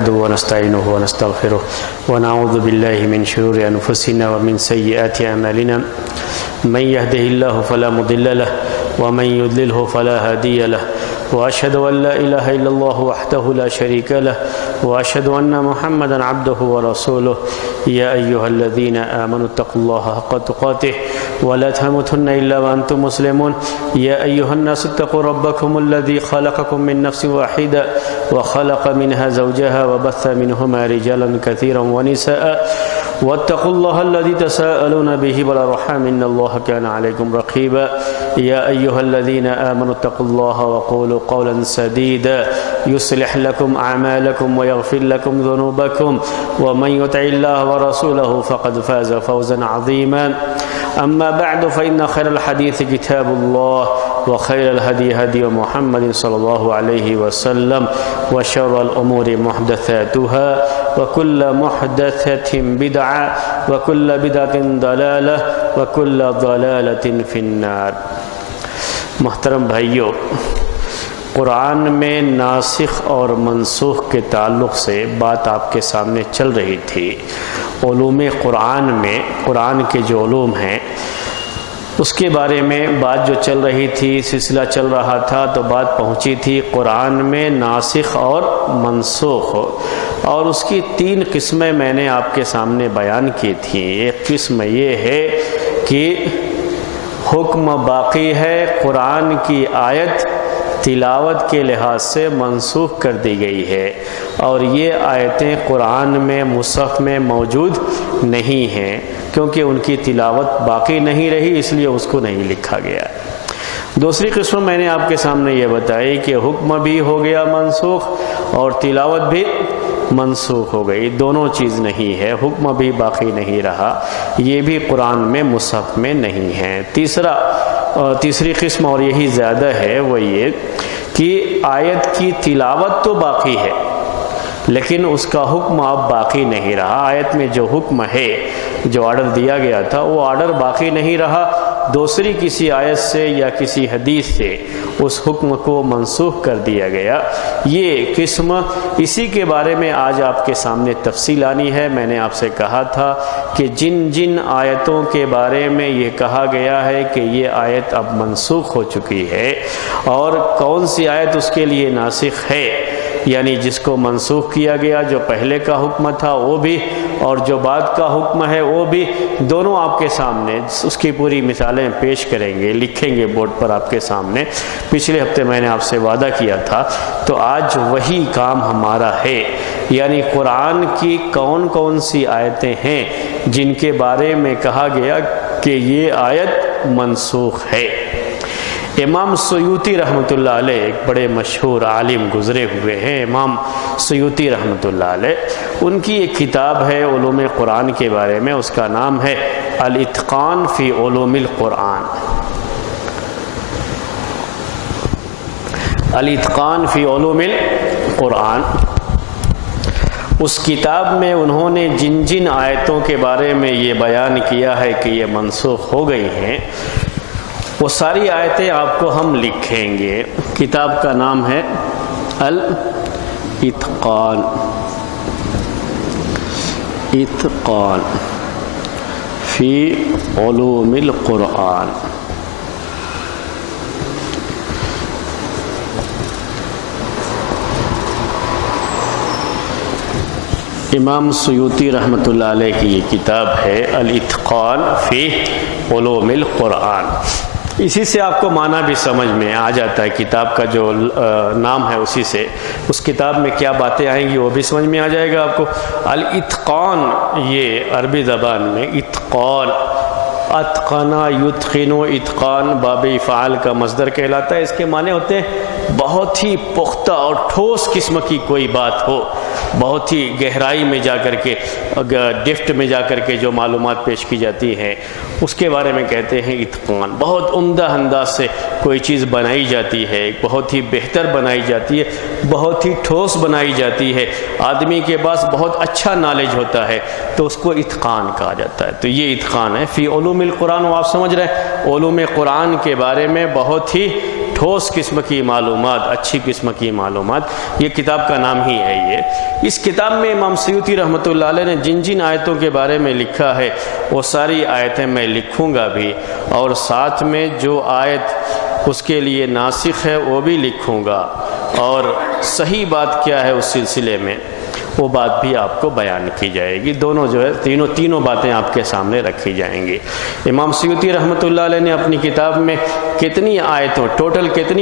نحمده ونستعينه ونستغفره ونعوذ بالله من شرور أنفسنا ومن سيئات أعمالنا من يهده الله فلا مضل له ومن يضلله فلا هادي له وأشهد أن لا إله إلا الله وحده لا شريك له وأشهد أن محمدا عبده ورسوله يا أيها الذين آمنوا اتقوا الله حق تقاته ولا تموتن إلا وأنتم مسلمون يا أيها الناس اتقوا ربكم الذي خلقكم من نفس واحدة وخلق منها زوجها وبث منهما رجالا كثيرا ونساء واتقوا الله الذي تساءلون به والأرحام إن الله كان عليكم رقيبا يا أيها الذين آمنوا اتقوا الله وقولوا قولا سديدا يصلح لكم أعمالكم ويغفر لكم ذنوبكم ومن يطع الله ورسوله فقد فاز فوزا عظيما أما بعد فإن خير الحديث كتاب الله وخير الهدي هدي محمد صلى الله عليه وسلم وشر الأمور محدثاتها وكل محدثة بدعة وكل بدعة ضلالة وكل ضلالة في النار۔ محترم بھائیو، قرآن میں ناسخ اور منسوخ کے تعلق سے بات آپ کے سامنے چل رہی تھی۔ علوم قرآن میں قرآن کے جو علوم ہیں اس کے بارے میں بات جو چل رہی تھی، سلسلہ چل رہا تھا، تو بات پہنچی تھی قرآن میں ناسخ اور منسوخ، اور اس کی 3 قسمیں میں نے آپ کے سامنے بیان کی تھیں۔ ایک قسم یہ ہے کہ حکم باقی ہے، قرآن کی آیت تلاوت کے لحاظ سے منسوخ کر دی گئی ہے، اور یہ آیتیں قرآن میں مصحف میں موجود نہیں ہیں کیونکہ ان کی تلاوت باقی نہیں رہی، اس لیے اس کو نہیں لکھا گیا۔ دوسری قسم میں نے آپ کے سامنے یہ بتائی کہ حکم بھی ہو گیا منسوخ اور تلاوت بھی منسوخ ہو گئی، دونوں چیز نہیں ہے، حکم بھی باقی نہیں رہا، یہ بھی قرآن میں مصحف میں نہیں ہے۔ تیسری قسم، اور یہی زیادہ ہے، وہ یہ کہ آیت کی تلاوت تو باقی ہے لیکن اس کا حکم اب باقی نہیں رہا۔ آیت میں جو حکم ہے، جو آرڈر دیا گیا تھا، وہ آرڈر باقی نہیں رہا، دوسری کسی آیت سے یا کسی حدیث سے اس حکم کو منسوخ کر دیا گیا۔ یہ قسم، اسی کے بارے میں آج آپ کے سامنے تفصیل آنی ہے۔ میں نے آپ سے کہا تھا کہ جن جن آیتوں کے بارے میں یہ کہا گیا ہے کہ یہ آیت اب منسوخ ہو چکی ہے، اور کون سی آیت اس کے لیے ناسخ ہے، یعنی جس کو منسوخ کیا گیا، جو پہلے کا حکم تھا وہ بھی اور جو بعد کا حکم ہے وہ بھی، دونوں آپ کے سامنے اس کی پوری مثالیں پیش کریں گے، لکھیں گے بورڈ پر آپ کے سامنے۔ پچھلے ہفتے میں نے آپ سے وعدہ کیا تھا، تو آج وہی کام ہمارا ہے، یعنی قرآن کی کون کون سی آیتیں ہیں جن کے بارے میں کہا گیا کہ یہ آیت منسوخ ہے۔ امام سیوطی رحمۃ اللہ علیہ ایک بڑے مشہور عالم گزرے ہوئے ہیں، امام سیوطی رحمۃ اللہ علیہ، ان کی ایک کتاب ہے علوم قرآن کے بارے میں، اس کا نام ہے الاتقان فی علوم القرآن۔ الاتقان فی علوم القرآن، اس کتاب میں انہوں نے جن جن آیتوں کے بارے میں یہ بیان کیا ہے کہ یہ منسوخ ہو گئی ہیں، وہ ساری آیتیں آپ کو ہم لکھیں گے۔ کتاب کا نام ہے الاتقان، اتقان فی علوم القرآن۔ امام سیوطی رحمۃ اللہ علیہ کی یہ کتاب ہے الاتقان فی علوم القرآن۔ اسی سے آپ کو معنی بھی سمجھ میں آ جاتا ہے، کتاب کا جو نام ہے اسی سے اس کتاب میں کیا باتیں آئیں گی وہ بھی سمجھ میں آ جائے گا آپ کو۔ الاتقان، یہ عربی زبان میں اتقان، اتقنا یتقنو، اتقان باب افعال کا مصدر کہلاتا ہے۔ اس کے معنی ہوتے ہیں بہت ہی پختہ اور ٹھوس قسم کی کوئی بات ہو، بہت ہی گہرائی میں جا کر کے، ڈیپتھ میں جا کر کے جو معلومات پیش کی جاتی ہیں اس کے بارے میں کہتے ہیں اتقان۔ بہت عمدہ انداز سے کوئی چیز بنائی جاتی ہے، بہت ہی بہتر بنائی جاتی ہے، بہت ہی ٹھوس بنائی جاتی ہے، آدمی کے پاس بہت اچھا نالج ہوتا ہے تو اس کو اتقان کہا جاتا ہے۔ تو یہ اتقان ہے فی علوم القرآن، وہ آپ سمجھ رہے ہیں علوم قرآن کے بارے میں بہت ہی ٹھوس قسم کی معلومات، اچھی قسم کی معلومات، یہ کتاب کا نام ہی ہے یہ۔ اس کتاب میں امام سیوطی رحمۃ اللہ علیہ نے جن جن آیتوں کے بارے میں لکھا ہے وہ ساری آیتیں میں لکھوں گا بھی، اور ساتھ میں جو آیت اس کے لیے ناسخ ہے وہ بھی لکھوں گا، اور صحیح بات کیا ہے اس سلسلے میں وہ بات بھی آپ کو بیان کی جائے گی۔ دونوں جو ہے تینوں باتیں آپ کے سامنے رکھی جائیں گی۔ امام سیوطی رحمۃ اللہ علیہ نے اپنی کتاب میں کتنی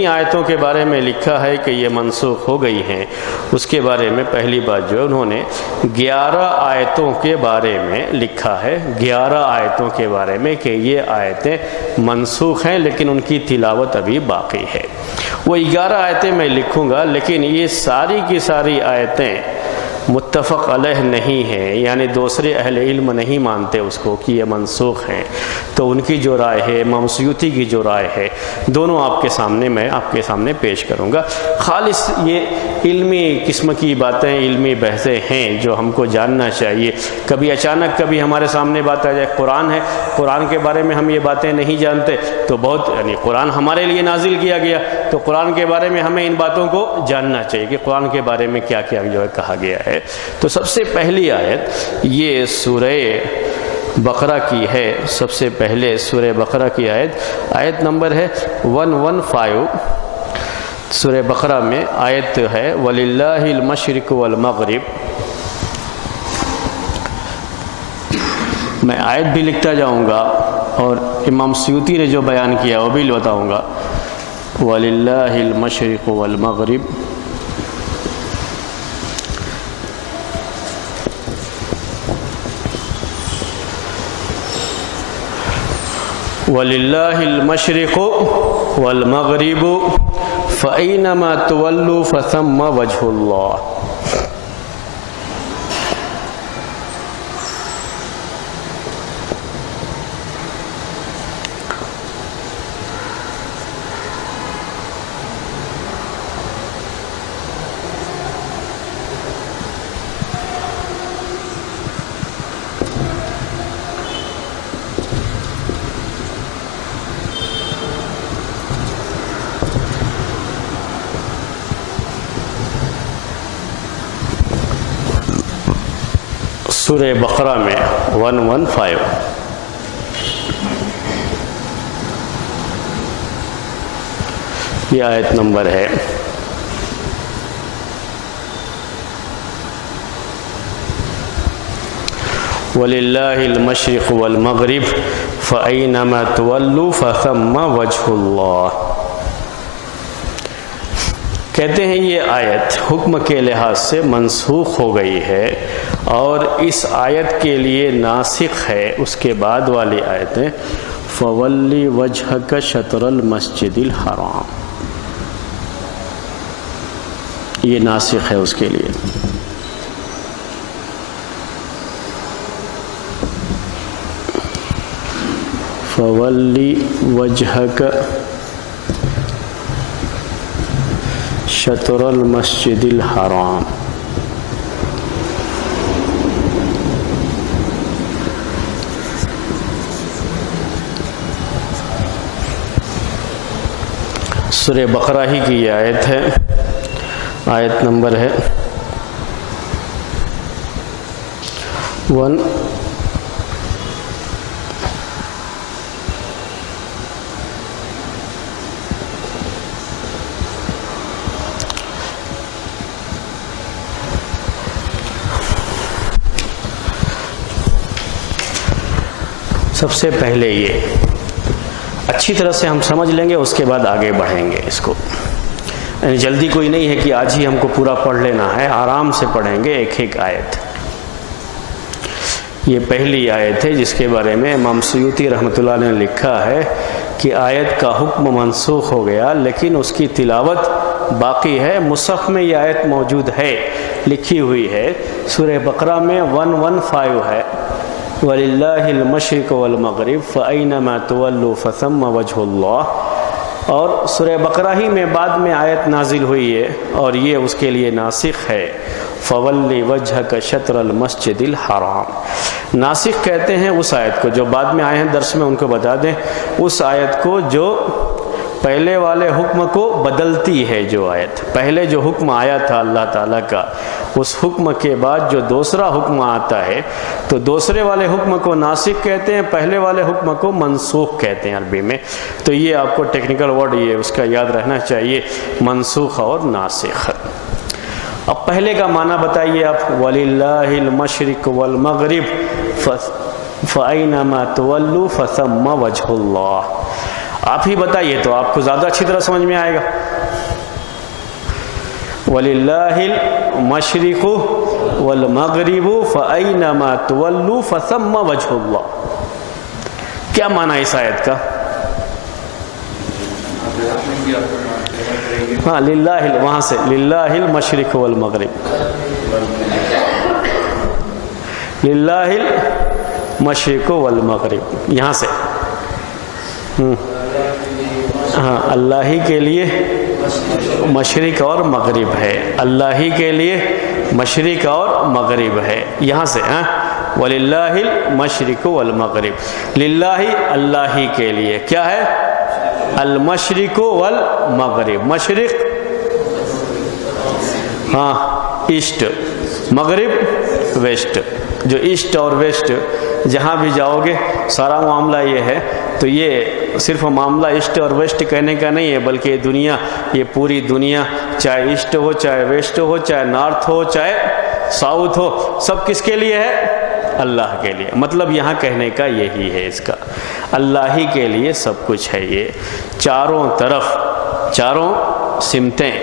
آیتوں کے بارے میں لکھا ہے کہ یہ منسوخ ہو گئی ہیں، اس کے بارے میں پہلی بات جو ہے انہوں نے 11 آیتوں کے بارے میں لکھا ہے، 11 آیتوں کے بارے میں کہ یہ آیتیں منسوخ ہیں لیکن ان کی تلاوت ابھی باقی ہے۔ وہ 11 آیتیں میں لکھوں گا، لیکن یہ ساری کی ساری آیتیں متفق علیہ نہیں ہیں، یعنی دوسرے اہل علم نہیں مانتے اس کو کہ یہ منسوخ ہیں، تو ان کی جو رائے ہے، امام سیوطی کی جو رائے ہے، دونوں میں آپ کے سامنے پیش کروں گا۔ خالص یہ علمی قسم کی باتیں، علمی بحثیں ہیں جو ہم کو جاننا چاہیے۔ کبھی اچانک کبھی ہمارے سامنے بات آ جائے، قرآن ہے، قرآن کے بارے میں ہم یہ باتیں نہیں جانتے، تو یعنی قرآن ہمارے لیے نازل کیا گیا، تو قرآن کے بارے میں ہمیں ان باتوں کو جاننا چاہیے کہ قرآن کے بارے میں کیا کیا جو ہے کہا گیا ہے۔ تو سب سے پہلی آیت یہ سورہ بقرہ کی ہے، سب سے پہلے سورہ بقرہ کی آیت نمبر ہے 115۔ سورہ بقرہ میں آیت ہے وَلِلَّهِ الْمَشْرِقُ وَالْمَغْرِبُ۔ میں آیت بھی لکھتا جاؤں گا اور امام سیوطی نے جو بیان کیا وہ بھی بتاؤں گا۔ وَلِلَّهِ الْمَشْرِقُ وَالْمَغْرِبُ وَلِلَّهِ الْمَشْرِقُ وَالْمَغْرِبُ فَأَيْنَمَا تُوَلُّوا فَثَمَّ وَجْهُ اللَّهِ۔ سورہ بقرہ میں 115 یہ آیت نمبر ہے۔ وَلِلَّهِ الْمَشْرِقُ وَالْمَغْرِبُ فَأَيْنَمَا تُوَلُّوا فَثَمَّ وَجْهُ اللَّهِ۔ کہتے ہیں یہ آیت حکم کے لحاظ سے منسوخ ہو گئی ہے، اور اس آیت کے لیے ناسخ ہے اس کے بعد والی آیتیں فَوَلِّ وَجْهَكَ شَطْرَ الْمَسْجِدِ الْحَرَامِ، یہ ناسخ ہے اس کے لیے۔ فَوَلِّ وَجْهَكَ شطر المسجد الحرام۔ سورہ بقرہ ہی کی یہ آیت ہے، آیت نمبر ہے 1۔ سب سے پہلے یہ اچھی طرح سے ہم سمجھ لیں گے، اس کے بعد آگے بڑھیں گے اس کو، یعنی جلدی کوئی نہیں ہے کہ آج ہی ہم کو پورا پڑھ لینا ہے، آرام سے پڑھیں گے ایک ایک آیت۔ یہ پہلی آیت ہے جس کے بارے میں امام سیوطی رحمۃ اللہ نے لکھا ہے کہ آیت کا حکم منسوخ ہو گیا لیکن اس کی تلاوت باقی ہے، مصحف میں یہ آیت موجود ہے، لکھی ہوئی ہے، سورہ بقرہ میں 115 ہے، وَلِلَّهِ الْمَشْرِقُ وَالْمَغْرِبُ فَأَيْنَمَا تُوَلُّوا فَثَمَّ وَجْهُ اللَّهِ، اور سورہ بقرہ ہی میں بعد میں آیت نازل ہوئی ہے اور یہ اس کے لیے ناسخ ہے، فَوَلِّ وَجْهَكَ شَطْرَ الْمَسْجِدِ الْحَرَامِ۔ ناسخ کہتے ہیں اس آیت کو جو بعد میں آئے ہیں، درس میں ان کو بتا دیں، اس آیت کو جو پہلے والے حکم کو بدلتی ہے جو آیت. پہلے جو حکم آیا تھا اللہ تعالیٰ کا، اس حکم کے بعد جو دوسرا حکم آتا ہے تو دوسرے والے حکم کو ناسخ کہتے ہیں، پہلے والے حکم کو منسوخ کہتے ہیں عربی میں. تو یہ آپ کو ٹیکنیکل ورڈ یہ اس کا یاد رہنا چاہیے، منسوخ اور ناسخ. اب پہلے کا معنی بتائیے آپ. وَلِلَّهِ الْمَشْرِقُ وَالْمَغْرِبُ فَأَيْنَمَا تُوَلُّوا فَثَمَّ وَجْهُ اللَّهِ. آپ ہی بتائیے تو آپ کو زیادہ اچھی طرح سمجھ میں آئے گا. وَلِلَّهِ الْمَشْرِقُ وَالْمَغْرِبُ فَأَيْنَمَا تُوَلُّوا فَثَمَّ وَجْهُ اللَّهِ. کیا معنی اس آیت کا؟ ہاں للہ، وہاں سے للہ المشرق والمغرب، للہ المشرق والمغرب، یہاں سے ہاں اللہ ہی کے لیے مشرق اور مغرب ہے، اللہ ہی کے لیے مشرق اور مغرب ہے. یہاں سے ہاں وَلِلَّهِ الْمَشْرِقُ وَالْمَغْرِبُ، للہ اللہ ہی کے لیے کیا ہے؟ المشرق والمغرب. مشرق ہاں ایسٹ، مغرب ویسٹ. جو ایسٹ اور ویسٹ جہاں بھی جاؤ گے سارا معاملہ یہ ہے. تو یہ صرف معاملہ ایسٹ اور ویسٹ کہنے کا نہیں ہے، بلکہ دنیا، یہ پوری دنیا، چاہے ایسٹ ہو، چاہے ویسٹ ہو، چاہے نارتھ ہو، چاہے ساؤتھ ہو، سب کس کے لیے ہے؟ اللہ کے لیے. مطلب یہاں کہنے کا یہی ہے اس کا، اللہ ہی کے لیے سب کچھ ہے. یہ چاروں طرف، چاروں سمتیں،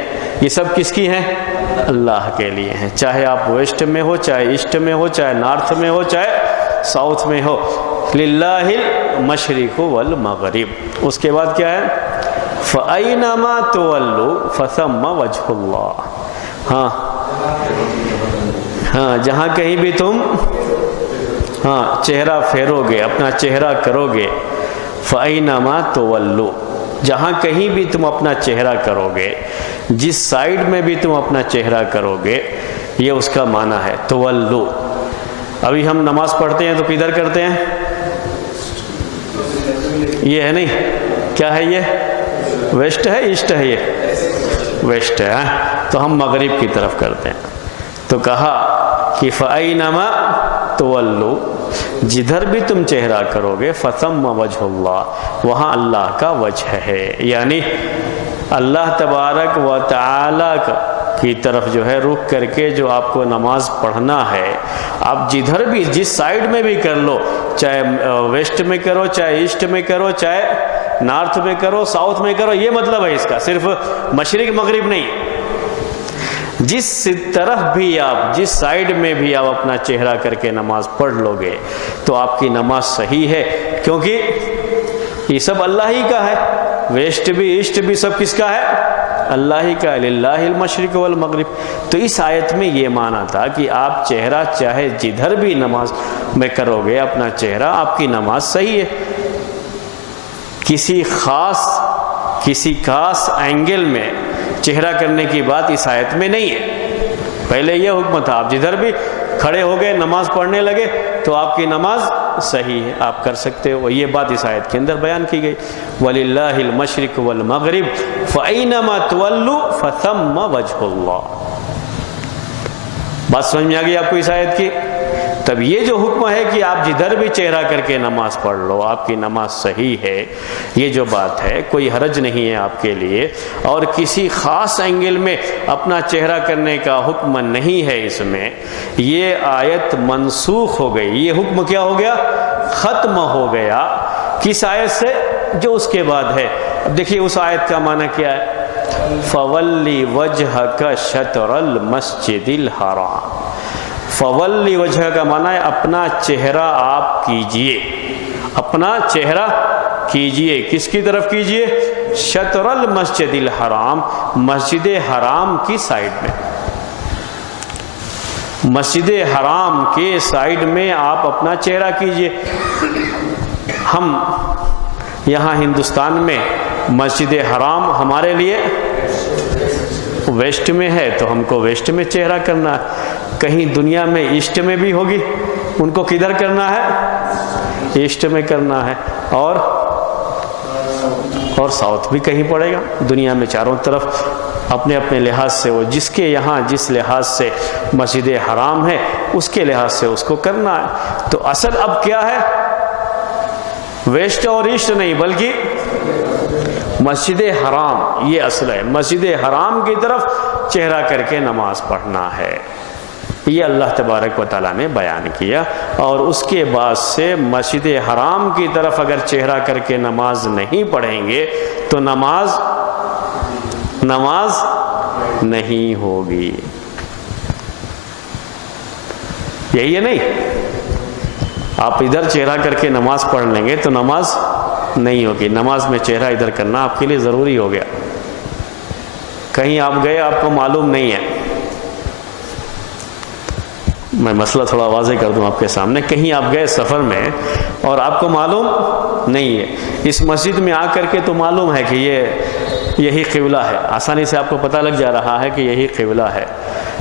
یہ سب کس کی ہیں؟ اللہ کے لیے ہیں. چاہے آپ ویسٹ میں ہو، چاہے ایسٹ میں ہو، چاہے نارتھ میں ہو، چاہے ساؤتھ میں ہو. للہ المشرق والمغرب. اس کے بعد کیا ہے؟ فَأَيْنَمَا تُوَلُّوا فَثَمَّ وَجْهُ اللَّهِ. ہاں جہاں کہیں بھی تم چہرہ پھیرو گے، اپنا چہرہ کرو گے، فَأَيْنَمَا تُوَلُّوا، جہاں کہیں بھی تم اپنا چہرہ کرو گے، جس سائیڈ میں بھی تم اپنا چہرہ کرو گے، یہ اس کا معنی ہے تولو. ابھی ہم نماز پڑھتے ہیں تو کدھر کرتے ہیں؟ یہ ہے نہیں، کیا ہے یہ؟ ویسٹ ہے، ایسٹ ہے؟ یہ ویسٹ ہے. تو ہم مغرب کی طرف کرتے ہیں. تو کہا کہ فَأَيْنَمَا تُوَلُّوا، جدھر بھی تم چہرہ کرو گے، فَثَمَّ وَجْهُ اللَّهِ، وہاں اللہ کا وجہ ہے. یعنی اللہ تبارک و تعالی کی طرف جو ہے رخ کر کے جو آپ کو نماز پڑھنا ہے، آپ جدھر بھی، جس سائیڈ میں بھی کر لو، چاہے ویسٹ میں کرو، چاہے ایسٹ میں کرو، چاہے نارتھ میں کرو، ساؤتھ میں کرو، یہ مطلب ہے اس کا. صرف مشرق مغرب نہیں، جس طرف بھی آپ، جس سائیڈ میں بھی آپ اپنا چہرہ کر کے نماز پڑھ لو گے تو آپ کی نماز صحیح ہے، کیونکہ یہ سب اللہ ہی کا ہے. ویسٹ بھی ایسٹ بھی سب کس کا ہے؟ اللہ ہی کا. للہ المشرق والمغرب. تو اس آیت میں یہ معنی تھا کہ آپ چہرہ چاہے جدھر بھی نماز میں کرو گے اپنا چہرہ، آپ کی نماز صحیح ہے. کسی خاص اینگل میں چہرہ کرنے کی بات اس آیت میں نہیں ہے. پہلے یہ حکم تھا، آپ جدھر بھی کھڑے ہو گئے نماز پڑھنے لگے تو آپ کی نماز صحیح ہے، آپ کر سکتے ہو. یہ بات اس آیت کے اندر بیان کی گئی. وَلِلَّهِ الْمَشْرِقُ وَالْمَغْرِبُ فَأَيْنَمَا تُوَلُّوا فَثَمَّ وَجْهُ اللَّهِ. بات سمجھ میں آ گئی آپ کو اس آیت کی؟ تب یہ جو حکم ہے کہ آپ جدھر بھی چہرہ کر کے نماز پڑھ لو، آپ کی نماز صحیح ہے، یہ جو بات ہے کوئی حرج نہیں ہے آپ کے لیے. اور کسی خاص اینگل میں اپنا چہرہ کرنے کا حکم نہیں ہے اس میں. یہ آیت منسوخ ہو گئی. یہ حکم کیا ہو گیا؟ ختم ہو گیا. کس آیت سے؟ جو اس کے بعد ہے. اب دیکھیے اس آیت کا معنی کیا ہے. فَوَلِّ وَجْهَكَ شَطْرَ الْمَسْجِدِ الْحَرَامِ. فَوَلِّ وَجْهَ کا معنی ہے اپنا چہرہ آپ کیجئے، اپنا چہرہ کیجئے. کس کی طرف کیجئے؟ شطر المسجد الحرام، مسجد حرام کی سائیڈ میں. مسجد حرام کے سائیڈ میں آپ اپنا چہرہ کیجئے. ہم یہاں ہندوستان میں مسجد حرام ہمارے لیے ویسٹ میں ہے تو ہم کو ویسٹ میں چہرہ کرنا ہے. کہیں دنیا میں ایسٹ میں بھی ہوگی، ان کو کدھر کرنا ہے؟ ایسٹ میں کرنا ہے. اور اور ساؤتھ بھی کہیں پڑے گا، دنیا میں چاروں طرف اپنے اپنے لحاظ سے وہ جس کے یہاں جس لحاظ سے مسجد حرام ہے اس کے لحاظ سے اس کو کرنا ہے۔ تو اصل اب کیا ہے؟ ویسٹ اور ایسٹ نہیں، بلکہ مسجد حرام، یہ اصل ہے۔ مسجد حرام کی طرف چہرہ کر کے نماز پڑھنا ہے، یہ اللہ تبارک و تعالیٰ نے بیان کیا۔ اور اس کے بعد سے مسجد حرام کی طرف اگر چہرہ کر کے نماز نہیں پڑھیں گے تو نماز نہیں ہوگی۔ یہی ہے نہیں؟ آپ ادھر چہرہ کر کے نماز پڑھ لیں گے تو نماز نہیں ہوگی۔ نماز میں چہرہ ادھر کرنا آپ کے لیے ضروری ہو گیا۔ کہیں آپ گئے، آپ کو معلوم نہیں ہے، میں مسئلہ تھوڑا واضح کر دوں آپ کے سامنے، کہیں آپ گئے سفر میں اور آپ کو معلوم نہیں ہے، اس مسجد میں آ کر کے تو معلوم ہے کہ یہی قبلہ ہے، آسانی سے آپ کو پتہ لگ جا رہا ہے کہ یہی قبلہ ہے،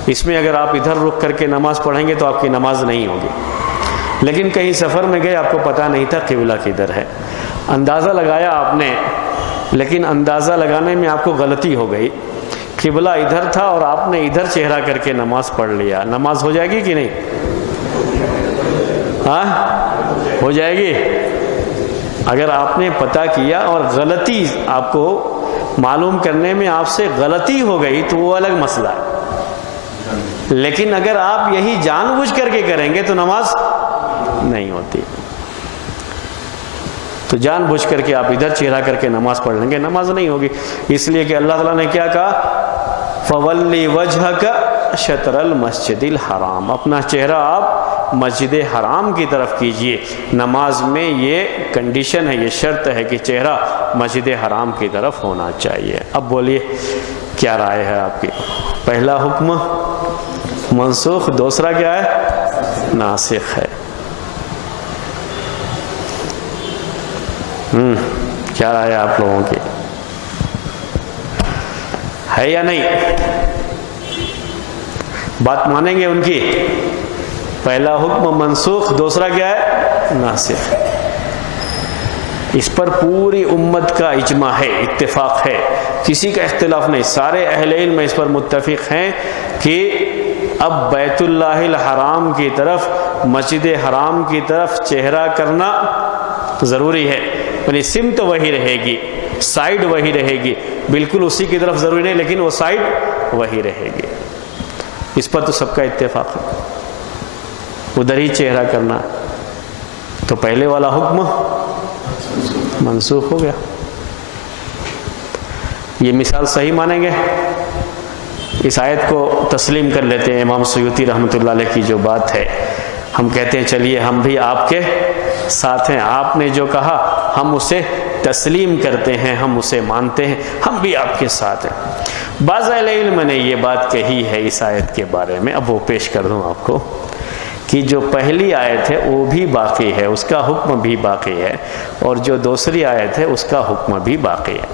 اس میں اگر آپ ادھر رک کر کے نماز پڑھیں گے تو آپ کی نماز نہیں ہوگی۔ لیکن کہیں سفر میں گئے، آپ کو پتہ نہیں تھا قبلہ کدھر ہے، اندازہ لگایا آپ نے، لیکن اندازہ لگانے میں آپ کو غلطی ہو گئی، قبلہ ادھر تھا اور آپ نے ادھر چہرہ کر کے نماز پڑھ لیا، نماز ہو جائے گی کہ نہیں؟ ہاں ہو جائے گی۔ اگر آپ نے پتہ کیا اور غلطی آپ کو معلوم کرنے میں آپ سے غلطی ہو گئی تو وہ الگ مسئلہ ہے، لیکن اگر آپ یہی جان بوجھ کر کے کریں گے تو نماز نہیں ہوتی۔ تو جان بوجھ کر کے آپ ادھر چہرہ کر کے نماز پڑھ لیں گے، نماز نہیں ہوگی، اس لیے کہ اللہ تعالیٰ نے کیا کہا؟ فَوَلِّ وَجْهَكَ شَطْرَ الْمَسْجِدِ الْحَرَامِ، اپنا چہرہ آپ مسجد حرام کی طرف کیجئے۔ نماز میں یہ کنڈیشن ہے، یہ شرط ہے کہ چہرہ مسجد حرام کی طرف ہونا چاہیے۔ اب بولیے کیا رائے ہے آپ کی؟ پہلا حکم منسوخ، دوسرا کیا ہے؟ ناسخ ہے۔ کیا رائے ہے آپ لوگوں کی؟ ہے یا نہیں؟ بات مانیں گے ان کی؟ پہلا حکم منسوخ، دوسرا کیا ہے؟ ناسخ۔ اس پر پوری امت کا اجماع ہے، اتفاق ہے، کسی کا اختلاف نہیں، سارے اہل علم اس پر متفق ہیں کہ اب بیت اللہ الحرام کی طرف، مسجد حرام کی طرف چہرہ کرنا ضروری ہے، یعنی سمت وہی رہے گی، سائیڈ وہی رہے گی، بالکل اسی کی طرف ضروری نہیں لیکن وہ سائیڈ وہی رہے گی، اس پر تو سب کا اتفاق ہے، ادھر ہی چہرہ کرنا۔ تو پہلے والا حکم منسوخ ہو گیا۔ یہ مثال صحیح مانیں گے؟ اس آیت کو تسلیم کر لیتے ہیں، امام سیوطی رحمۃ اللہ علیہ کی جو بات ہے، ہم کہتے ہیں چلیے ہم بھی آپ کے ساتھ ہیں، آپ نے جو کہا ہم اسے تسلیم کرتے ہیں، ہم اسے مانتے ہیں، ہم بھی آپ کے ساتھ ہیں۔ بعض اہل علم نے یہ بات کہی ہے اس آیت کے بارے میں، اب وہ پیش کر دوں آپ کو، کہ جو پہلی آیت ہے وہ بھی باقی ہے، اس کا حکم بھی باقی ہے، اور جو دوسری آیت ہے اس کا حکم بھی باقی ہے۔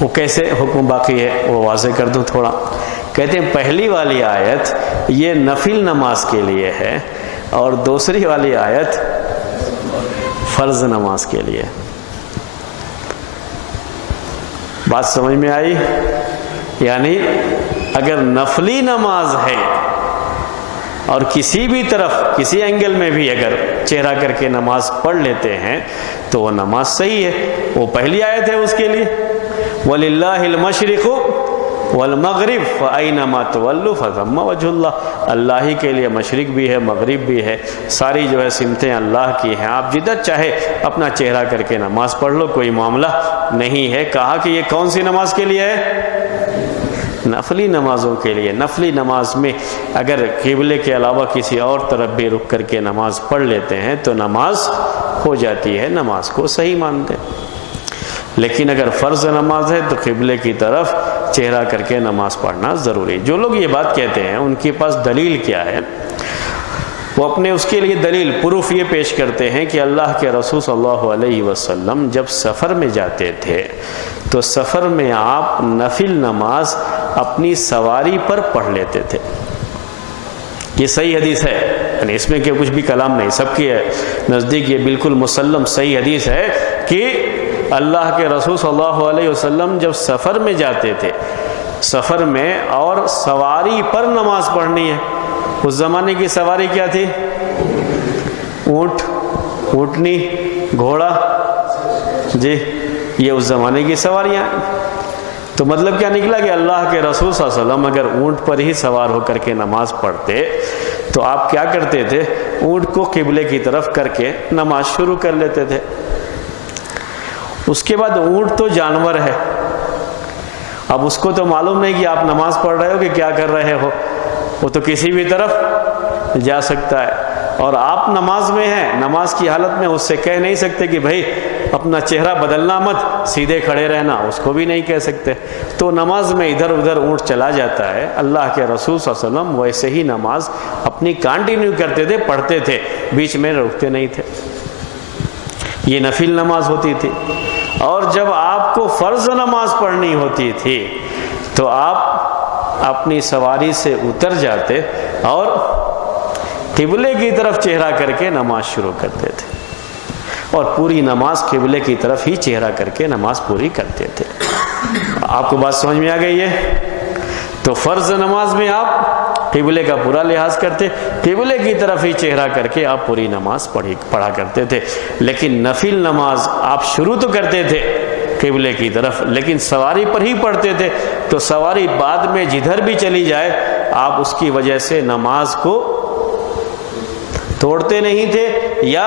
وہ کیسے حکم باقی ہے وہ واضح کر دوں تھوڑا۔ کہتے ہیں پہلی والی آیت یہ نفل نماز کے لیے ہے، اور دوسری والی آیت فرض نماز کے لیے۔ بات سمجھ میں آئی؟ یعنی اگر نفلی نماز ہے اور کسی بھی طرف کسی اینگل میں بھی اگر چہرہ کر کے نماز پڑھ لیتے ہیں تو وہ نماز صحیح ہے، وہ پہلی آیت ہے اس کے لیے، وَلِلَّهِ الْمَشْرِقُ وَالْمَغْرِبُ فَأَيْنَمَا تُوَلُّوا فَثَمَّ وَجْهُ اللَّهِ، اللہ ہی کے لیے مشرق بھی ہے مغرب بھی ہے، ساری جو ہے سمتیں اللہ کی ہیں، آپ جدھر چاہے اپنا چہرہ کر کے نماز پڑھ لو، کوئی معاملہ نہیں ہے۔ کہا کہ یہ کون سی نماز کے لیے ہے؟ نفلی نمازوں کے لیے۔ نفلی نماز میں اگر قبلے کے علاوہ کسی اور طرف بھی رک کر کے نماز پڑھ لیتے ہیں تو نماز ہو جاتی ہے، نماز کو صحیح مانتے ہیں۔ لیکن اگر فرض نماز ہے تو قبلے کی طرف چہرہ کر کے نماز پڑھنا ضروری۔ جو لوگ یہ بات کہتے ہیں ان کے پاس دلیل کیا ہے؟ وہ اپنے اس کے لیے دلیل پروف یہ پیش کرتے ہیں کہ اللہ کے رسول صلی اللہ علیہ وسلم جب سفر میں جاتے تھے تو سفر میں آپ نفل نماز اپنی سواری پر پڑھ لیتے تھے۔ یہ صحیح حدیث ہے، یعنی اس میں کہ کچھ بھی کلام نہیں، سب کے نزدیک یہ بالکل مسلم صحیح حدیث ہے کہ اللہ کے رسول صلی اللہ علیہ وسلم جب سفر میں جاتے تھے، سفر میں اور سواری پر نماز پڑھنی ہے. اس زمانے کی سواری کیا تھی؟ اونٹ، اونٹنی، گھوڑا، جی یہ اس زمانے کی سواریاں. تو مطلب کیا نکلا کہ اللہ کے رسول صلی اللہ علیہ وسلم اگر اونٹ پر ہی سوار ہو کر کے نماز پڑھتے تو آپ کیا کرتے تھے؟ اونٹ کو قبلے کی طرف کر کے نماز شروع کر لیتے تھے. اس کے بعد اونٹ تو جانور ہے، اب اس کو تو معلوم نہیں کہ آپ نماز پڑھ رہے ہو کہ کیا کر رہے ہو، وہ تو کسی بھی طرف جا سکتا ہے. اور آپ نماز میں ہیں، نماز کی حالت میں اس سے کہہ نہیں سکتے کہ بھائی اپنا چہرہ بدلنا مت، سیدھے کھڑے رہنا، اس کو بھی نہیں کہہ سکتے. تو نماز میں ادھر ادھر اونٹ چلا جاتا ہے. اللہ کے رسول صلی اللہ علیہ وسلم ویسے ہی نماز اپنی کنٹینیو کرتے تھے، پڑھتے تھے، بیچ میں رکتے نہیں تھے. یہ نفل نماز ہوتی تھی. اور جب آپ کو فرض نماز پڑھنی ہوتی تھی تو آپ اپنی سواری سے اتر جاتے اور قبلے کی طرف چہرہ کر کے نماز شروع کرتے تھے، اور پوری نماز قبلے کی طرف ہی چہرہ کر کے نماز پوری کرتے تھے. آپ کو بات سمجھ میں آ گئی ہے؟ تو فرض نماز میں آپ قبلے کا پورا لحاظ کرتے، قبلے کی طرف ہی چہرہ کر کے آپ پوری نماز پڑھا کرتے تھے. لیکن نفل نماز آپ شروع تو کرتے تھے قبلے کی طرف، لیکن سواری پر ہی پڑھتے تھے. تو سواری بعد میں جدھر بھی چلی جائے آپ اس کی وجہ سے نماز کو توڑتے نہیں تھے، یا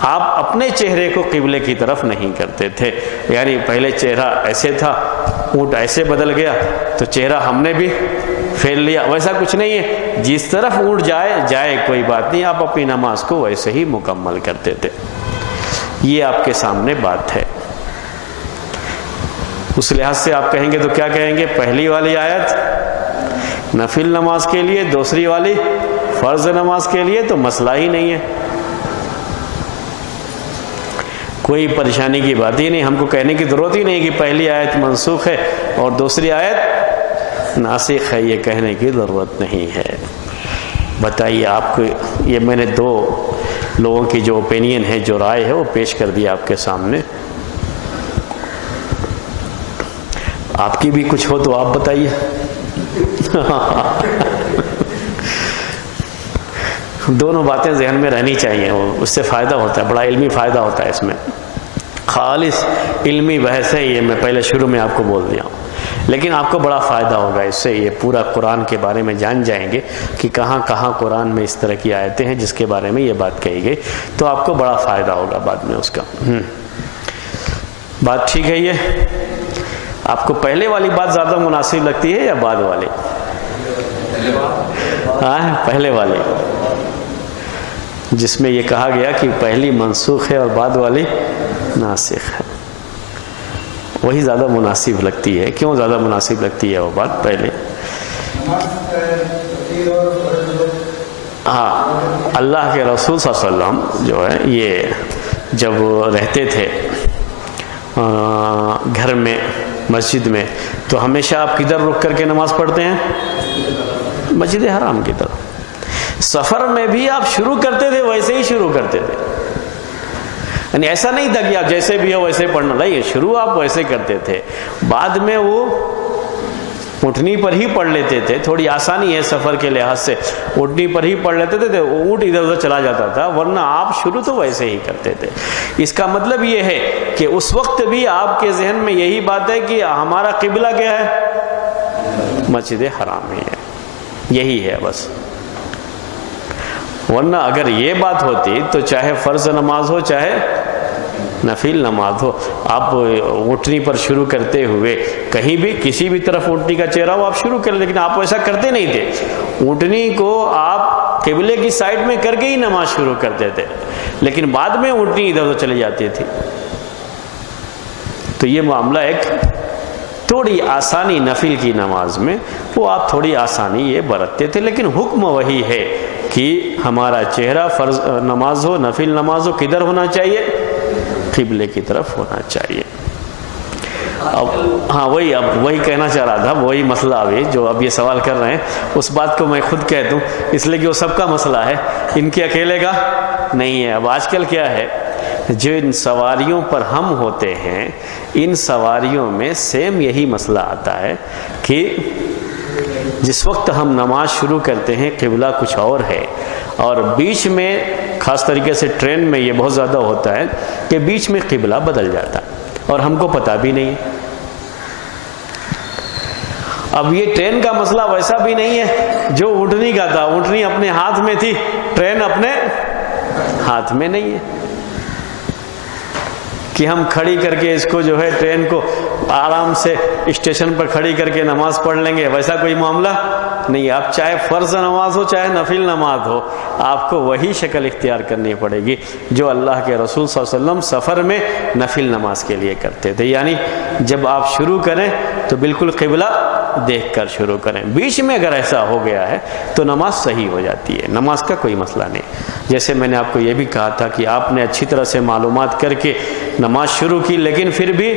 آپ اپنے چہرے کو قبلے کی طرف نہیں کرتے تھے. یعنی پہلے چہرہ ایسے تھا، اونٹ ایسے بدل گیا تو چہرہ ہم نے بھی پھیر لیا، ویسا کچھ نہیں ہے. جس طرف اونٹ جائے کوئی بات نہیں، آپ اپنی نماز کو ویسے ہی مکمل کرتے تھے. یہ آپ کے سامنے بات ہے. اس لحاظ سے آپ کہیں گے تو کیا کہیں گے؟ پہلی والی آیت نفل نماز کے لیے، دوسری والی فرض نماز کے لیے، تو مسئلہ ہی نہیں ہے، کوئی پریشانی کی بات ہی نہیں. ہم کو کہنے کی ضرورت ہی نہیں کہ پہلی آیت منسوخ ہے اور دوسری آیت ناسخ ہے، یہ کہنے کی ضرورت نہیں ہے. بتائیے آپ کو، یہ میں نے دو لوگوں کی جو اوپینین ہے، جو رائے ہے، وہ پیش کر دیا آپ کے سامنے. آپ کی بھی کچھ ہو تو آپ بتائیے. دونوں باتیں ذہن میں رہنی چاہیے، اس سے فائدہ ہوتا ہے، بڑا علمی فائدہ ہوتا ہے اس میں. خالص علمی بحث ہے یہ، میں پہلے شروع میں آپ کو بول دیا ہوں، لیکن آپ کو بڑا فائدہ ہوگا اس سے. یہ پورا قرآن کے بارے میں جان جائیں گے کہ کہاں کہاں قرآن میں اس طرح کی آیتیں ہیں جس کے بارے میں یہ بات کہی گئی، تو آپ کو بڑا فائدہ ہوگا بعد میں اس کا. بات ٹھیک ہے؟ یہ آپ کو پہلے والی بات زیادہ مناسب لگتی ہے یا بعد والی؟ ہاں، پہلے والی، جس میں یہ کہا گیا کہ پہلی منسوخ ہے اور بعد والی ناسخ ہے، وہی زیادہ مناسب لگتی ہے. کیوں زیادہ مناسب لگتی ہے وہ بات؟ پہلے ہاں، اللہ کے رسول صلی اللہ علیہ وسلم جو ہے یہ جب رہتے تھے گھر میں، مسجد میں، تو ہمیشہ آپ کدھر رک کر کے نماز پڑھتے ہیں؟ مسجد حرام کی طرف. سفر میں بھی آپ شروع کرتے تھے ویسے ہی شروع کرتے تھے، یعنی ایسا نہیں تھا کہ آپ جیسے بھی ہو ویسے پڑھنا، نہیں، شروع آپ ویسے کرتے تھے. بعد میں وہ اٹھنی پر ہی پڑھ لیتے تھے، تھوڑی آسانی ہے سفر کے لحاظ سے، اٹھنی پر ہی پڑھ لیتے تھے، اونٹ ادھر ادھر چلا جاتا تھا، ورنہ آپ شروع تو ویسے ہی کرتے تھے. اس کا مطلب یہ ہے کہ اس وقت بھی آپ کے ذہن میں یہی بات ہے کہ ہمارا قبلہ کیا ہے؟ مسجد حرام ہے، یہی ہے بس. ورنہ اگر یہ بات ہوتی تو چاہے فرض نماز ہو چاہے نفل نماز ہو، آپ اونٹنی پر شروع کرتے ہوئے کہیں بھی کسی بھی طرف اونٹنی کا چہرہ ہو آپ شروع کریں، لیکن آپ ایسا کرتے نہیں تھے. اونٹنی کو آپ قبلے کی سائڈ میں کر کے ہی نماز شروع کرتے تھے، لیکن بعد میں اونٹنی ادھر ادھر چلی جاتی تھی. تو یہ معاملہ ایک تھوڑی آسانی نفل کی نماز میں، وہ آپ تھوڑی آسانی یہ برتتے تھے، لیکن حکم وہی ہے کہ ہمارا چہرہ فرض نماز ہو نفل نماز ہو کدھر ہونا چاہیے؟ قبلے کی طرف ہونا چاہیے. اب ہاں وہی کہنا چاہ رہا تھا، وہی مسئلہ ابھی جو اب یہ سوال کر رہے ہیں، اس بات کو میں خود کہہ دوں، اس لیے کہ وہ سب کا مسئلہ ہے، ان کے اکیلے کا نہیں ہے. اب آج کل کیا ہے جو ان سواریوں پر ہم ہوتے ہیں، ان سواریوں میں سیم یہی مسئلہ آتا ہے کہ جس وقت ہم نماز شروع کرتے ہیں قبلہ کچھ اور ہے، اور بیچ میں خاص طریقے سے ٹرین میں یہ بہت زیادہ ہوتا ہے کہ بیچ میں قبلہ بدل جاتا ہے اور ہم کو پتہ بھی نہیں ہے۔ اب یہ ٹرین کا مسئلہ ویسا بھی نہیں ہے جو اونٹنی کا تھا، اونٹنی اپنے ہاتھ میں تھی، ٹرین اپنے ہاتھ میں نہیں ہے کہ ہم کھڑی کر کے اس کو جو ہے ٹرین کو آرام سے اسٹیشن پر کھڑی کر کے نماز پڑھ لیں گے، ویسا کوئی معاملہ نہیں۔ آپ چاہے فرض نماز ہو چاہے نفل نماز ہو، آپ کو وہی شکل اختیار کرنی پڑے گی جو اللہ کے رسول صلی اللہ علیہ وسلم سفر میں نفل نماز کے لیے کرتے تھے، یعنی جب آپ شروع کریں تو بالکل قبلہ دیکھ کر شروع کریں۔ بیچ میں اگر ایسا ہو گیا ہے تو نماز صحیح ہو جاتی ہے، نماز کا کوئی مسئلہ نہیں۔ جیسے میں نے آپ کو یہ بھی کہا تھا کہ آپ نے اچھی طرح سے معلومات کر کے نماز شروع کی، لیکن پھر بھی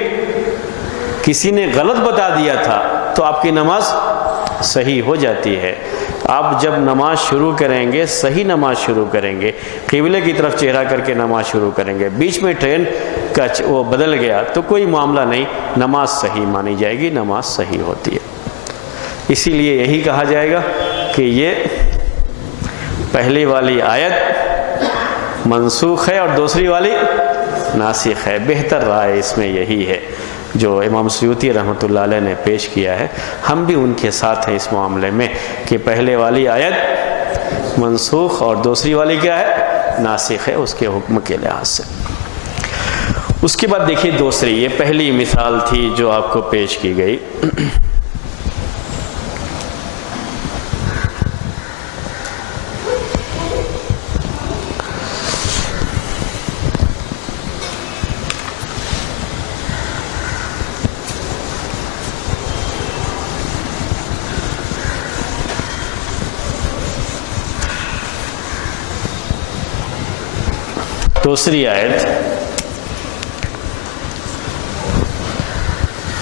کسی نے غلط بتا دیا تھا تو آپ کی نماز صحیح ہو جاتی ہے۔ آپ جب نماز شروع کریں گے صحیح نماز شروع کریں گے، قبلے کی طرف چہرہ کر کے نماز شروع کریں گے، بیچ میں ٹرین کا وہ بدل گیا تو کوئی معاملہ نہیں، نماز صحیح مانی جائے گی، نماز صحیح ہوتی ہے۔ اسی لیے یہی کہا جائے گا کہ یہ پہلی والی آیت منسوخ ہے اور دوسری والی ناسخ ہے۔ بہتر رائے اس میں یہی ہے جو امام سیوطی رحمۃ اللہ علیہ نے پیش کیا ہے، ہم بھی ان کے ساتھ ہیں اس معاملے میں کہ پہلے والی آیت منسوخ اور دوسری والی کیا ہے؟ ناسخ ہے اس کے حکم کے لحاظ سے۔ اس کے بعد دیکھیے دوسری، یہ پہلی مثال تھی جو آپ کو پیش کی گئی۔ دوسری آیت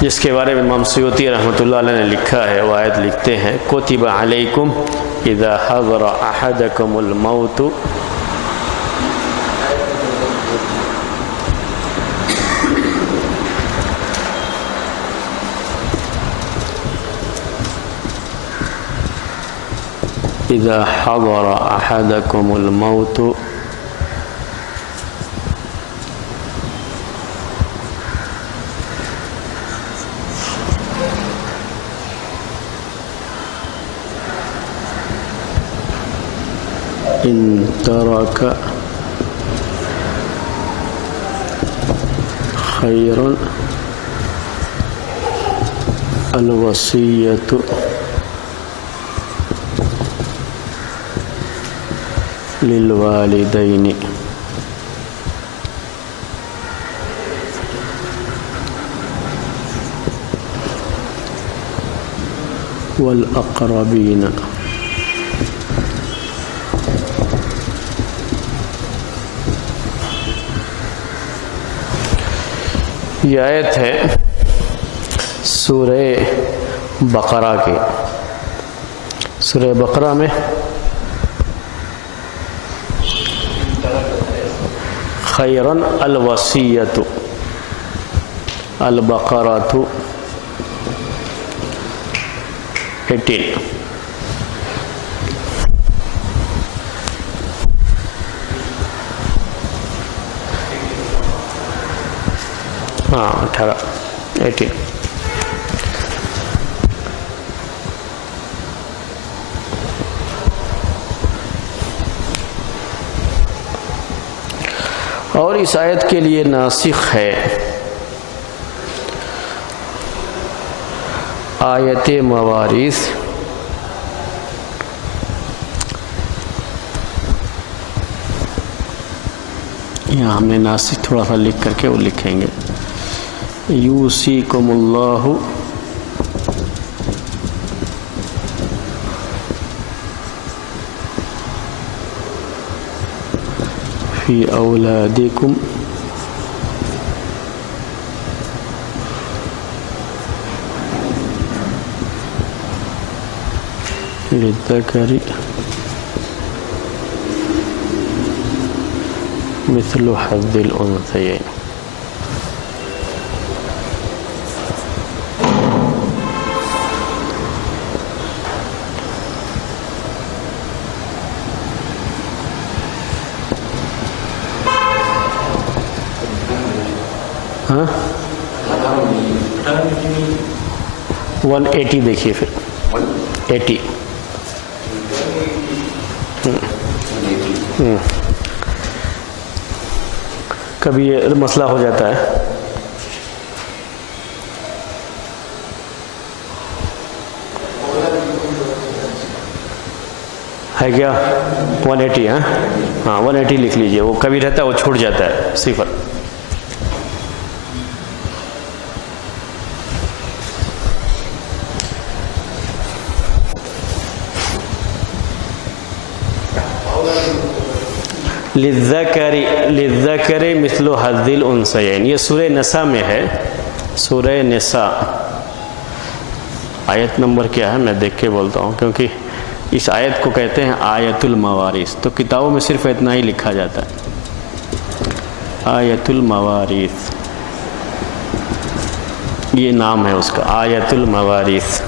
جس کے بارے میں امام سیوطی رحمۃ اللہ علیہ نے لکھا ہے، وہ آیت لکھتے ہیں کتب علیکم اذا حضر احدکم الموت اذا حضر احدکم الموت ان ترک خیرا الوصیۃ للوالدین والاقربین۔ یہ آیت ہے سورہ بقرہ کی۔ سورہ بقرہ میں خیرن الوصیۃ، البقرہ 18۔ ہاں 18۔ اور اس آیت کے لیے ناسخ ہے آیت موارث، یہاں ہم نے ناسخ تھوڑا سا لکھ کر کے وہ لکھیں گے یوصیکم اللہ فی اولادکم للذکر مثل حظ الأنثيين. ہاں 180 دیکھیے پھر 80. کبھی یہ مسئلہ ہو جاتا ہے. ہے کیا 180؟ ہاں 180 لکھ لیجئے. وہ کبھی رہتا ہے وہ چھوٹ جاتا ہے 0. للذکر مثل حظ الانثیین. یہ سورہ نساء میں ہے. سورہ نساء آیت نمبر کیا ہے میں دیکھ کے بولتا ہوں، کیونکہ اس آیت کو کہتے ہیں آیت الموارث. تو کتابوں میں صرف اتنا ہی لکھا جاتا ہے آیت الموارث. یہ نام ہے اس کا آیت الموارث.